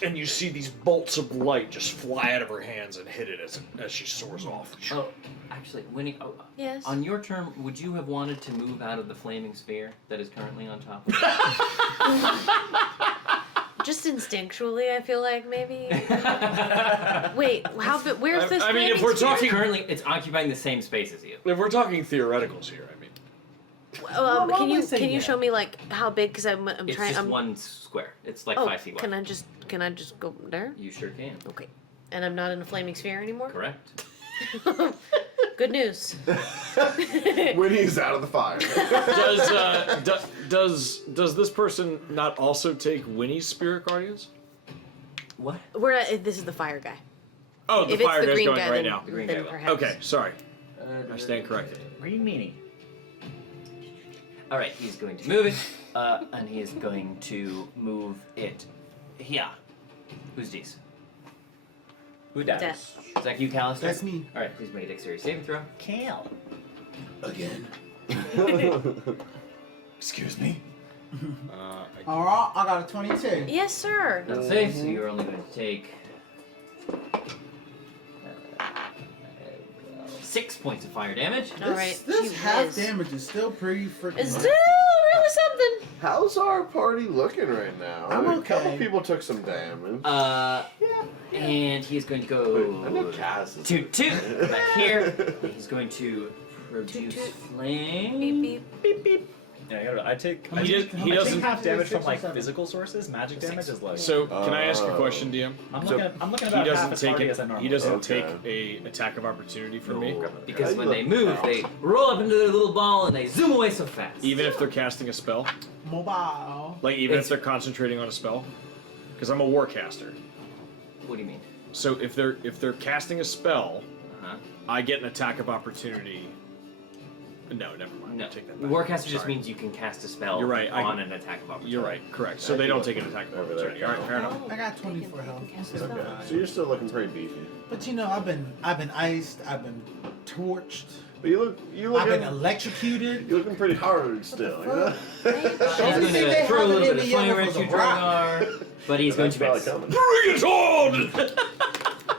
and you see these bolts of light just fly out of her hands and hit it as she soars off. Oh, actually, Winnie, Yes? on your turn, would you have wanted to move out of the flaming sphere that is currently on top? Just instinctually, I feel like maybe. Wait, where's this? I mean, if flaming we're sphere? talking- Currently, it's occupying the same space as you. If we're talking theoreticals here, I mean. Why Can would you we say can you that? show me like how big? Because I'm It's trying. just I'm, one square. It's like oh, 5 feet wide. can I just go there? You sure can. Okay. And I'm not in a flaming sphere anymore. Correct. Good news. Winnie's out of the fire. Does this person not also take Winnie's spirit guardians? What? This is the fire guy. Oh, the If it's fire the guy's green going guy, right then, now. The green then guy will. perhaps. Okay, sorry. I stand corrected. Green meanie. All right, he's going to move it, and he is going to move it here. Who's these? Who dies? That. Is that you, Callister? That's me. All right, please make a dexterity saving throw. Kale. Again. Excuse me. Alright, I got a 22. Yes, sir. That'll save, so you're only going to take 6 points of fire damage. All right. This gee half whiz. damage is still pretty freaking It's low. still really something. How's our party looking right now? I'm A couple okay. people took some damage. And he's going to I know go Kaz is Toot-Toot back here. And he's going to produce Toot-Toot. flame. Beep beep. Yeah, I take. He I take doesn't- half damage from 6 or like 7. physical sources. Magic damage is like. So, can I ask a question, DM? I'm So- looking He about half doesn't as take hardy it. as I normally. He doesn't Okay. take a attack of opportunity from me, Because How when you they look? move, they roll up into their little ball and they zoom away so fast. even if they're casting a spell. Mobile. Like even It's- if they're concentrating on a spell, because I'm a warcaster. What do you mean? So if they're casting a spell, Uh-huh. I get an attack of opportunity. No, never mind. No. Take that back. Warcaster just Sorry. means you can cast a spell You're right, I- on an attack of opportunity. You're right. Correct. So they don't take an attack of Over there, opportunity. All right, fair enough. I got 24 health. Okay. So you're still looking pretty beefy. But you know, I've been iced, I've been torched, But you I've been looking electrocuted. you're looking pretty hard still. You know? He's Only going thing they to throw a haven't little hit bit of me yet flame was at you, a rock. Drogar, but he's going to That's miss. probably Bring it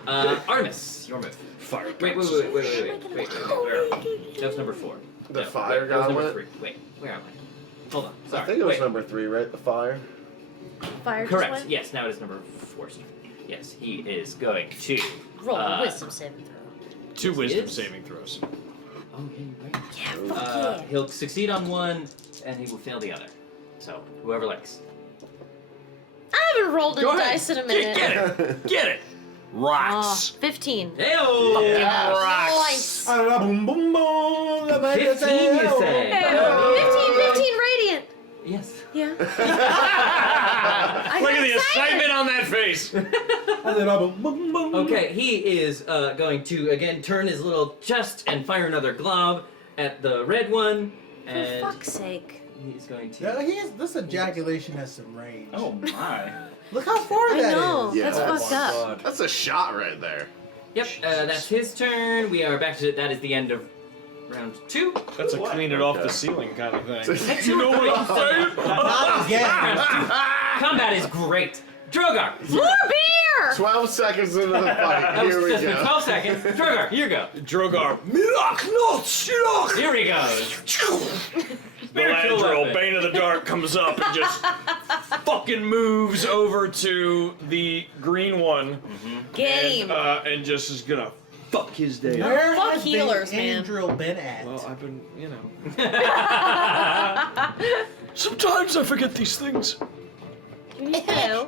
on! Artemis, your move. Fire. Wait. Where am I? That's number 4. The No, fire wait, that was guy number went? 3. Wait, where am I? Hold on. Sorry. I think it was Wait. number 3, right? The fire. Fire just Correct. went? Yes, now it is number 4. Yes, he is going to Roll a wisdom saving throw. 2 wisdom is? saving throws. Oh, yeah, you're right. Yeah, fuck yeah. He'll succeed on one, and he will fail the other. So whoever likes. I haven't rolled a Go ahead. dice in a minute. Get it. Get it. Rocks. 15. Heyo! Nice. Boom, boom, boom. 15, you say? Hey, 15 radiant. Yes. Yeah. Look at the excitement on that face. Okay, he is going to again turn his little chest and fire another glob at the red one, For and fuck's sake. he's going to. Yeah, this ejaculation has some range. Oh my. Look how far I that is. know. Yeah, That's that's- fucked up. That's a shot right there. Yep, that's his turn. We are back to that. Is the end of round 2. That's a What? clean it off the Okay. ceiling kind of thing. You know what I'm saying? Not again. Combat is great. Drogar! More beer! 12 seconds into the fight. That was Here we just go. 12 seconds. Drogar, here you go. Drogar, Milak, not Shilak! Here he goes. Spiritual Melandril, weapon. Bane of the Dark, comes up and just fucking moves over to the green one. Get him. And just is gonna fuck his day up. Where Fuck has healers, man. Andrew been at? Well, I've been, you know. Sometimes I forget these things. Hello.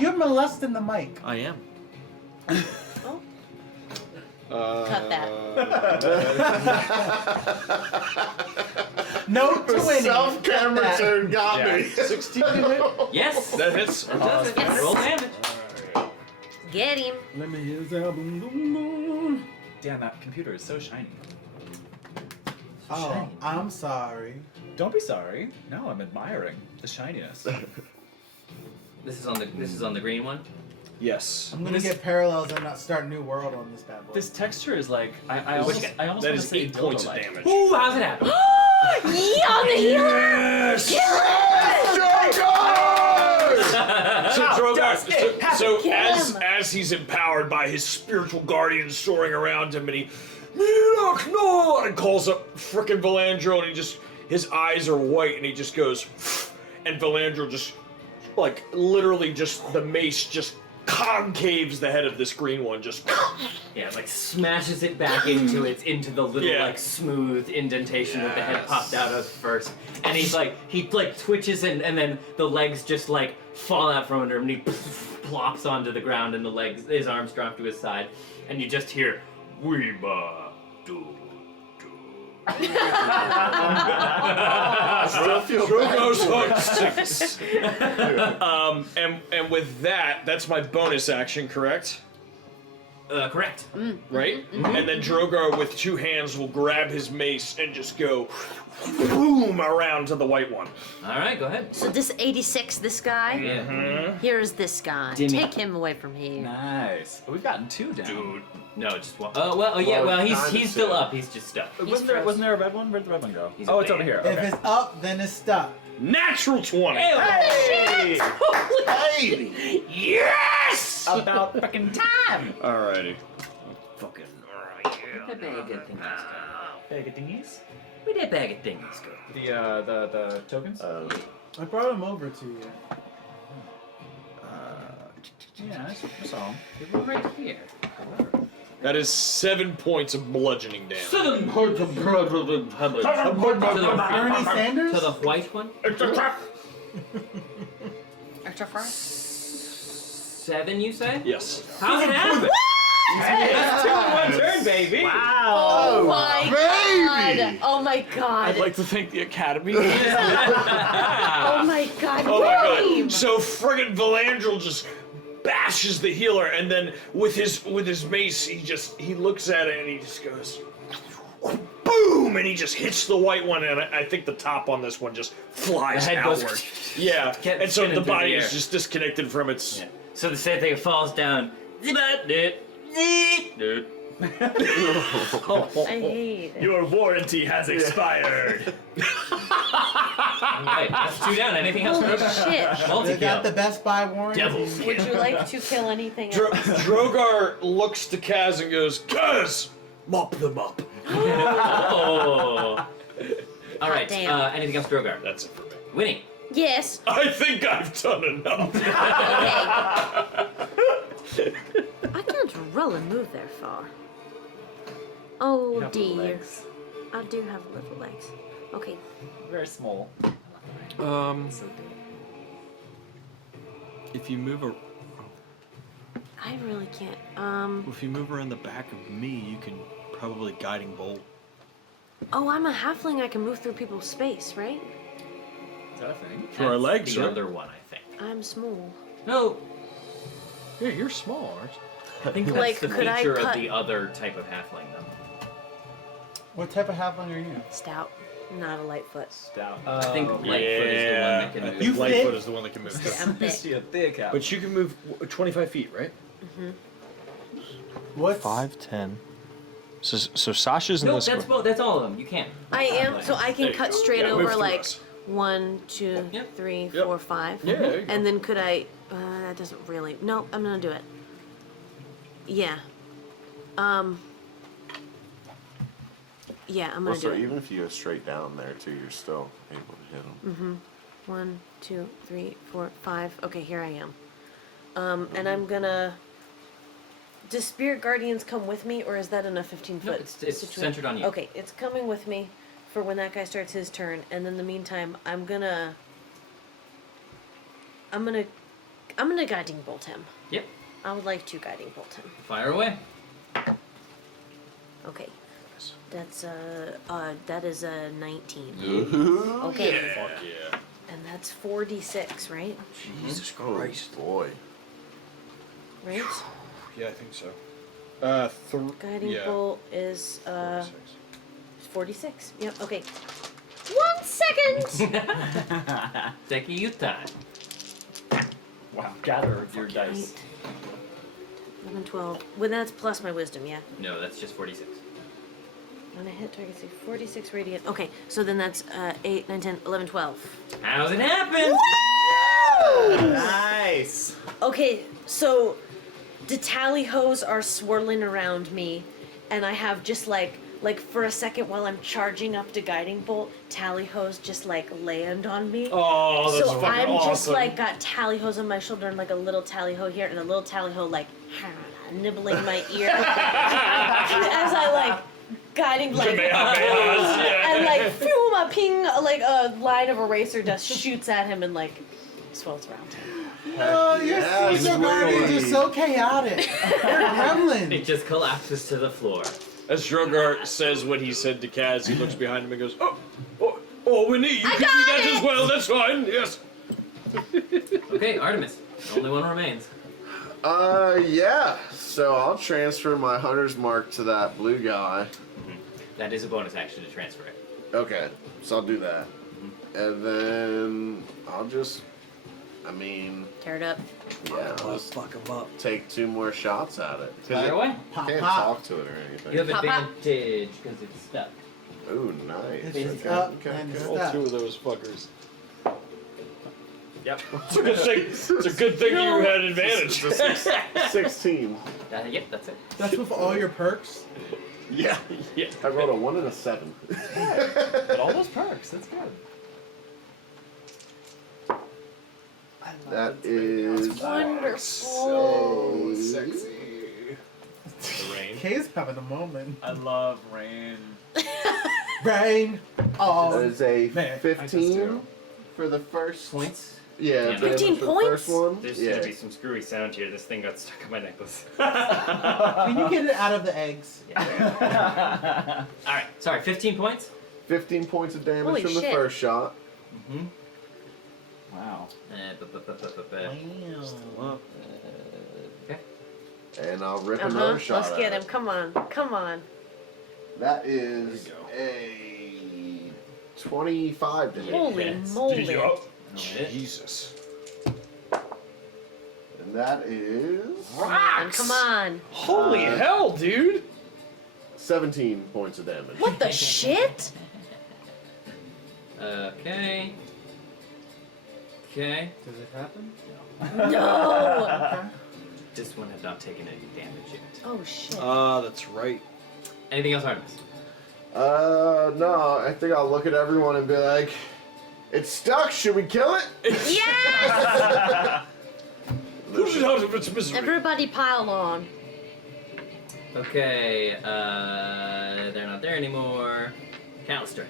You're molesting the mic. I am. Cut that. No The 20. self-camera Cut that. turn got Yeah. me. 16 to hit. Yes. That hits. Does it? Yes. Roll damage. Get him. Let me hear the boom. Damn, that computer is so shiny. Oh, I'm sorry. Don't be sorry. No, I'm admiring the shininess. This is on the green one. Yes. I'm gonna get parallels and not start a new world on this bad boy. This texture is like I Which almost guy? I almost That want to is say 8 points of dildo-like. damage. Ooh, how's it happen? Yee on the healer! Yes! So Drogar, so Get him. as he's empowered by his spiritual guardians soaring around him, and he Milak, no, and calls up frickin' Valandril, and he just his eyes are white, and he just goes, and Valandril just like literally just the mace just concaves the head of this green one, just Yeah, like smashes it back into the little Yeah. like smooth indentation that the head popped out of first, and he twitches and then the legs just like fall out from under him, and he plops onto the ground, and his arms drop to his side, and you just hear Weeba do. Still feel Drogo's hook 6. And with that's my bonus action, correct? Correct. Right? And then Drogar with 2 hands will grab his mace and just go boom around to the white one. All right, go ahead. So this 86, this guy. Yeah. Here is this guy. Dimmy. Take him away from here. Nice. We've gotten 2 down. Dude. No, just one. Oh well. Oh yeah. Well, he's still up. He's just stuck. Wasn't there a red one? Where'd the red one go? He's Oh, a it's over bane. here. If Okay. it's up, then it's stuck. Natural 20. Hey! Baby. Yes! About fucking time. Alrighty. Fucking alright. That bag of things go. Bag of dingies. Where'd that bag of things go? The tokens. I brought him over to you. Yeah, I saw them. They were right here. That is 7 points of bludgeoning damage. 7 points of blood. To the Bernie Sanders? To the white one. Extra fry? 7, you say? Yes. How's it happen? That's 2 in 1 turn, baby. Oh my baby! god! Oh my god! I'd like to thank the Academy. Oh my god! Oh my get him! god. So friggin' Valandril just bashes the healer, and then with his mace, he looks at it and he just goes boom, and he just hits the white one, and I think the top on this one just flies The head goes outward. Yeah, Get and so spinning the through body the is air. just disconnected from its. Yeah. So the same thing falls down. Dude. I hate it. Your warranty has expired. Alright, that's 2 down. Anything else? Holy shit! They Multi-kill. got the Best Buy warranty. Devil's Would you like to kill anything else? Drogar looks to Kaz and goes, Kaz, mop them up. Oh. Alright, damn. anything else, Drogar? That's it for me. Winnie. Yes. I think I've done enough. Okay. I can't roll and move that far. Oh Have little dear. legs. I do have little legs. Okay. Very small. If you move I really can't. if you move around the back of me, you can probably guiding bolt. Oh, I'm a halfling. I can move through people's space, right? Is that a thing? For our legs, the right? other one, I think. I'm small. No, Yeah, you're small, aren't you? I think that's Like, the could I feature of cut- the other type of halfling, though. What type of halfling are you? Stout, not a lightfoot. Stout. I think Lightfoot is the one yeah. that can I move. think You Lightfoot fit? is the one that can move. I'm thick. See a thick out. But you can move 25 feet, right? What? 5'10". So Sasha's in No, this. that's both. That's all of them. You can't. I am, so I can There you cut go. straight Yeah, move over through like us. 1, 2, Yep. 3, Yep. 4, 5. Yeah, there you go. And then could I That doesn't really. No, I'm gonna do it. Yeah. Yeah, I'm gonna do Also, it. even if you go straight down there too, you're still able to hit him. 1, 2, 3, 4, 5. Okay, here I am. And I'm gonna. Does Spirit Guardians come with me, or is that in a 15-foot? No, it's centered on you. Okay, it's coming with me for when that guy starts his turn, and in the meantime, I'm gonna guiding bolt him. Yep. I would like to guiding bolt him. Fire away. Okay. That is a 19. Ooh, Okay. Fuck yeah. And that's 4d6, right? Jesus Oh Christ. boy. Right? Yeah, I think so. Guiding yeah. bolt is 46. 46. Yep. Okay. 1 second. Taking you time. Wow, gather your Fucking dice. 8, 11, 12. Well, that's plus my wisdom, yeah. No, that's just 46. When I hit target, say 46 radiant. Okay, so then that's 8, 9, 10, 11, 12. How's it happen? Nice. Okay, so the tally hos are swirling around me, and I have just like for a second while I'm charging up to guiding bolt, tally hos just like land on me. Oh, that's So fucking I'm awesome. just like got tally hos on my shoulder and like a little tally ho here and a little tally ho like nibbling my ear as I like guiding like and like phew, my ping like a line of eraser dust shoots at him and like swirls around him. Oh, your Yes, Secret Guardians are so chaotic. They're gremlins. It just collapses to the floor. As Drogar says what he said to Kaz, he looks behind him and goes, "Oh, Winnie, you can do that as well. That's fine. Yes." Okay, Artemis. Only one remains. Yeah. So I'll transfer my hunter's mark to that blue guy. That is a bonus action to transfer it. Okay, so I'll do that. And then I'll just, Tear it up. yeah, I'll just Fuck him up. take 2 more shots at it. 'Cause Fire it away. Pop, can't pop. talk to it or anything. You have Pop, pop. advantage because it's stuck. Ooh, nice. It's Okay, up okay, and it's okay. All stuck. 2 of those fuckers. Yep. It's a good thing. It's a good thing you had advantage. It's a 16. Yep, that's it. That's with all your perks. Yeah. Yeah. I rolled a 1 and a 7. But all those perks, that's good. That is Wonderful. so sexy. Rain. Kay's having a moment. I love rain. Rain. That Oh, is a man. 15 for the first. Points. Yeah, Yeah. 15 for the points? first one. There's Yeah. gonna be some screwy sound here. This thing got stuck on my necklace. can you get it out of the eggs? Alright, sorry, 15 points? 15 points of damage Holy from the shit. first shot. Mm-hmm. Wow. Well, Okay. And I'll rip another shot Let's at get it. him. Come on. Come on. That is There a 25 to hit. Holy Yes. moly. Jesus. And that is Come on. Holy hell, dude! 17 points of damage. What the shit? Okay. Okay. Does it happen? No. This one has not taken any damage yet. Oh shit. That's right. Anything else, Artemis? No, I think I'll look at everyone and be like, it's stuck, should we kill it? Yes! Push it out of its misery. Everybody pile on. Okay, they're not there anymore. Callister.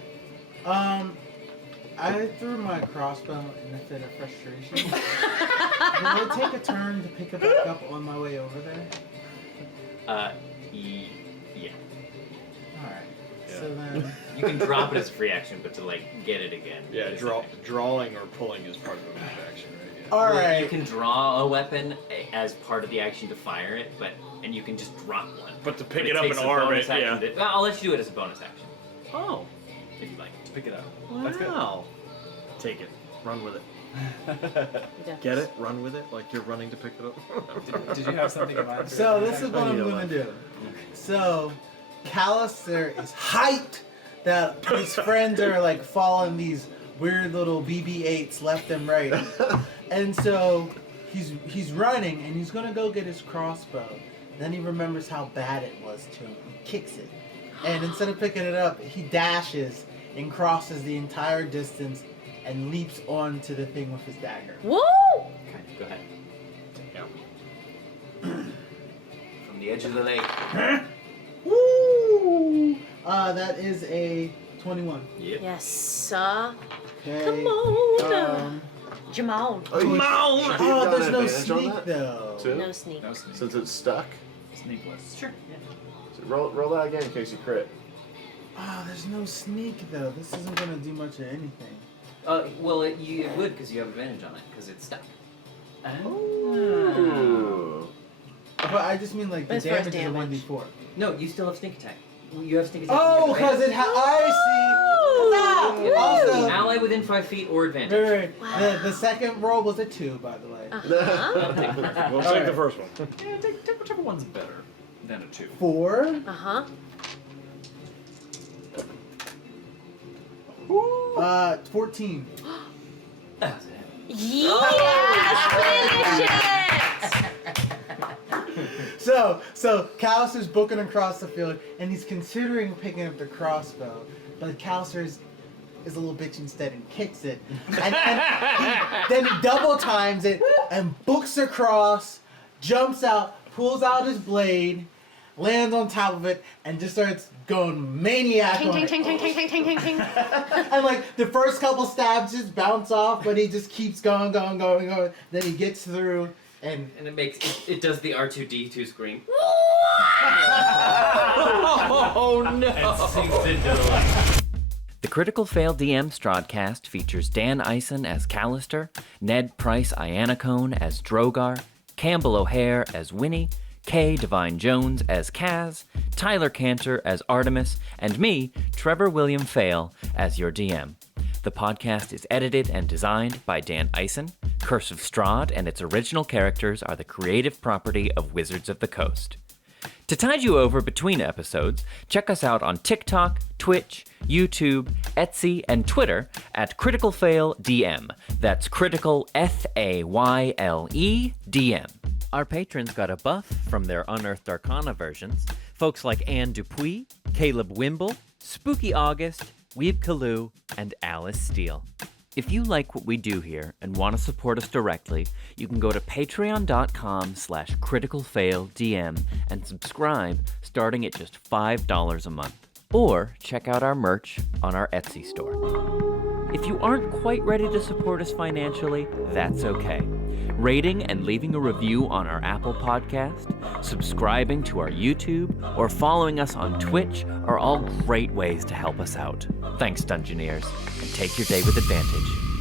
I threw my crossbow in a fit of frustration. Will it take a turn to pick it back up on my way over there? Yeah. Alright. So then. You can drop it as a free action, but to, like, get it again. Yeah, is drawing or pulling is part of a move action, right? Yeah. Well, Alright. you can draw a weapon as part of the action to fire it, and you can just drop one. But to pick But it up takes and a arm bonus it, action yeah. to- well, I'll let you do it as a bonus action, Oh, if you like. Pick it up. wow. Take it. Run with it. Get it? Run with it? Like you're running to pick it up? Did you have something in mind? So this is what I I'm need a gonna left. do. So, Callister is hyped that his friends are like falling these weird little BB-8s left and right, and so he's running and he's gonna go get his crossbow. Then he remembers how bad it was to him. He kicks it, and instead of picking it up, he dashes and crosses the entire distance and leaps onto the thing with his dagger. Woo! Okay, go ahead. From the edge of the lake. Woo! That is a 21. Yep. Yes, Okay. come on, Oh, Jamon. there's no advantage on sneak that? though. Two? No sneak. No sneak. Since it's stuck. Sneakless. Sure. Yeah. So roll that again in case you crit. There's no sneak though. This isn't gonna do much of anything. Well, it would because you have advantage on it because it's stuck. Ooh. But I just mean like the It's first damage is a damage. 1d4. No, you still have sneak attack. You have sneak attack. Oh, because it I see. Also, Ally within 5 feet or advantage. right. Wow. The second roll was a 2, by the way. Uh-huh. We'll take the first one. Yeah, take whichever one's better than a 2. 4. Uh-huh. 14. That's it. Yes! Finish it! So Callister's booking across the field, and he's considering picking up the crossbow, but Callister is a little bitch instead and kicks it, and then he double times it and books across, jumps out, pulls out his blade, lands on top of it, and just starts going maniac Ting, on ting, it. ting, ting, ting, ting, ting, ting, ting. And like the first couple stabs just bounce off, but he just keeps going. Then he gets through, and And it does the R2D2 scream. Oh no! And sinks into the lake. The Critical Fail DM Strahdcast features Dan Ison as Callister, Ned Pryce Iannacone as Drogar, Campbell O'Hare as Winnie, Kay Devine-Jones as Kaz, Tyler Kanter as Artemis, and me, Trevor William Fayle, as your DM. The podcast is edited and designed by Dan Ison. Curse of Strahd and its original characters are the creative property of Wizards of the Coast. To tide you over between episodes, check us out on TikTok, Twitch, YouTube, Etsy, and Twitter at Critical Fail DM. That's Critical Fayle DM. Our patrons got a buff from their Unearthed Arcana versions. Folks like Anne Dupuis, Caleb Wimble, Spooky August, Weeb Kalu, and Alice Steele. If you like what we do here and want to support us directly, you can go to patreon.com/criticalfaildm and subscribe starting at just $5 a month. Or check out our merch on our Etsy store. If you aren't quite ready to support us financially, that's okay. Rating and leaving a review on our Apple podcast, subscribing to our YouTube, or following us on Twitch are all great ways to help us out. Thanks, Dungeoneers, and take your day with advantage.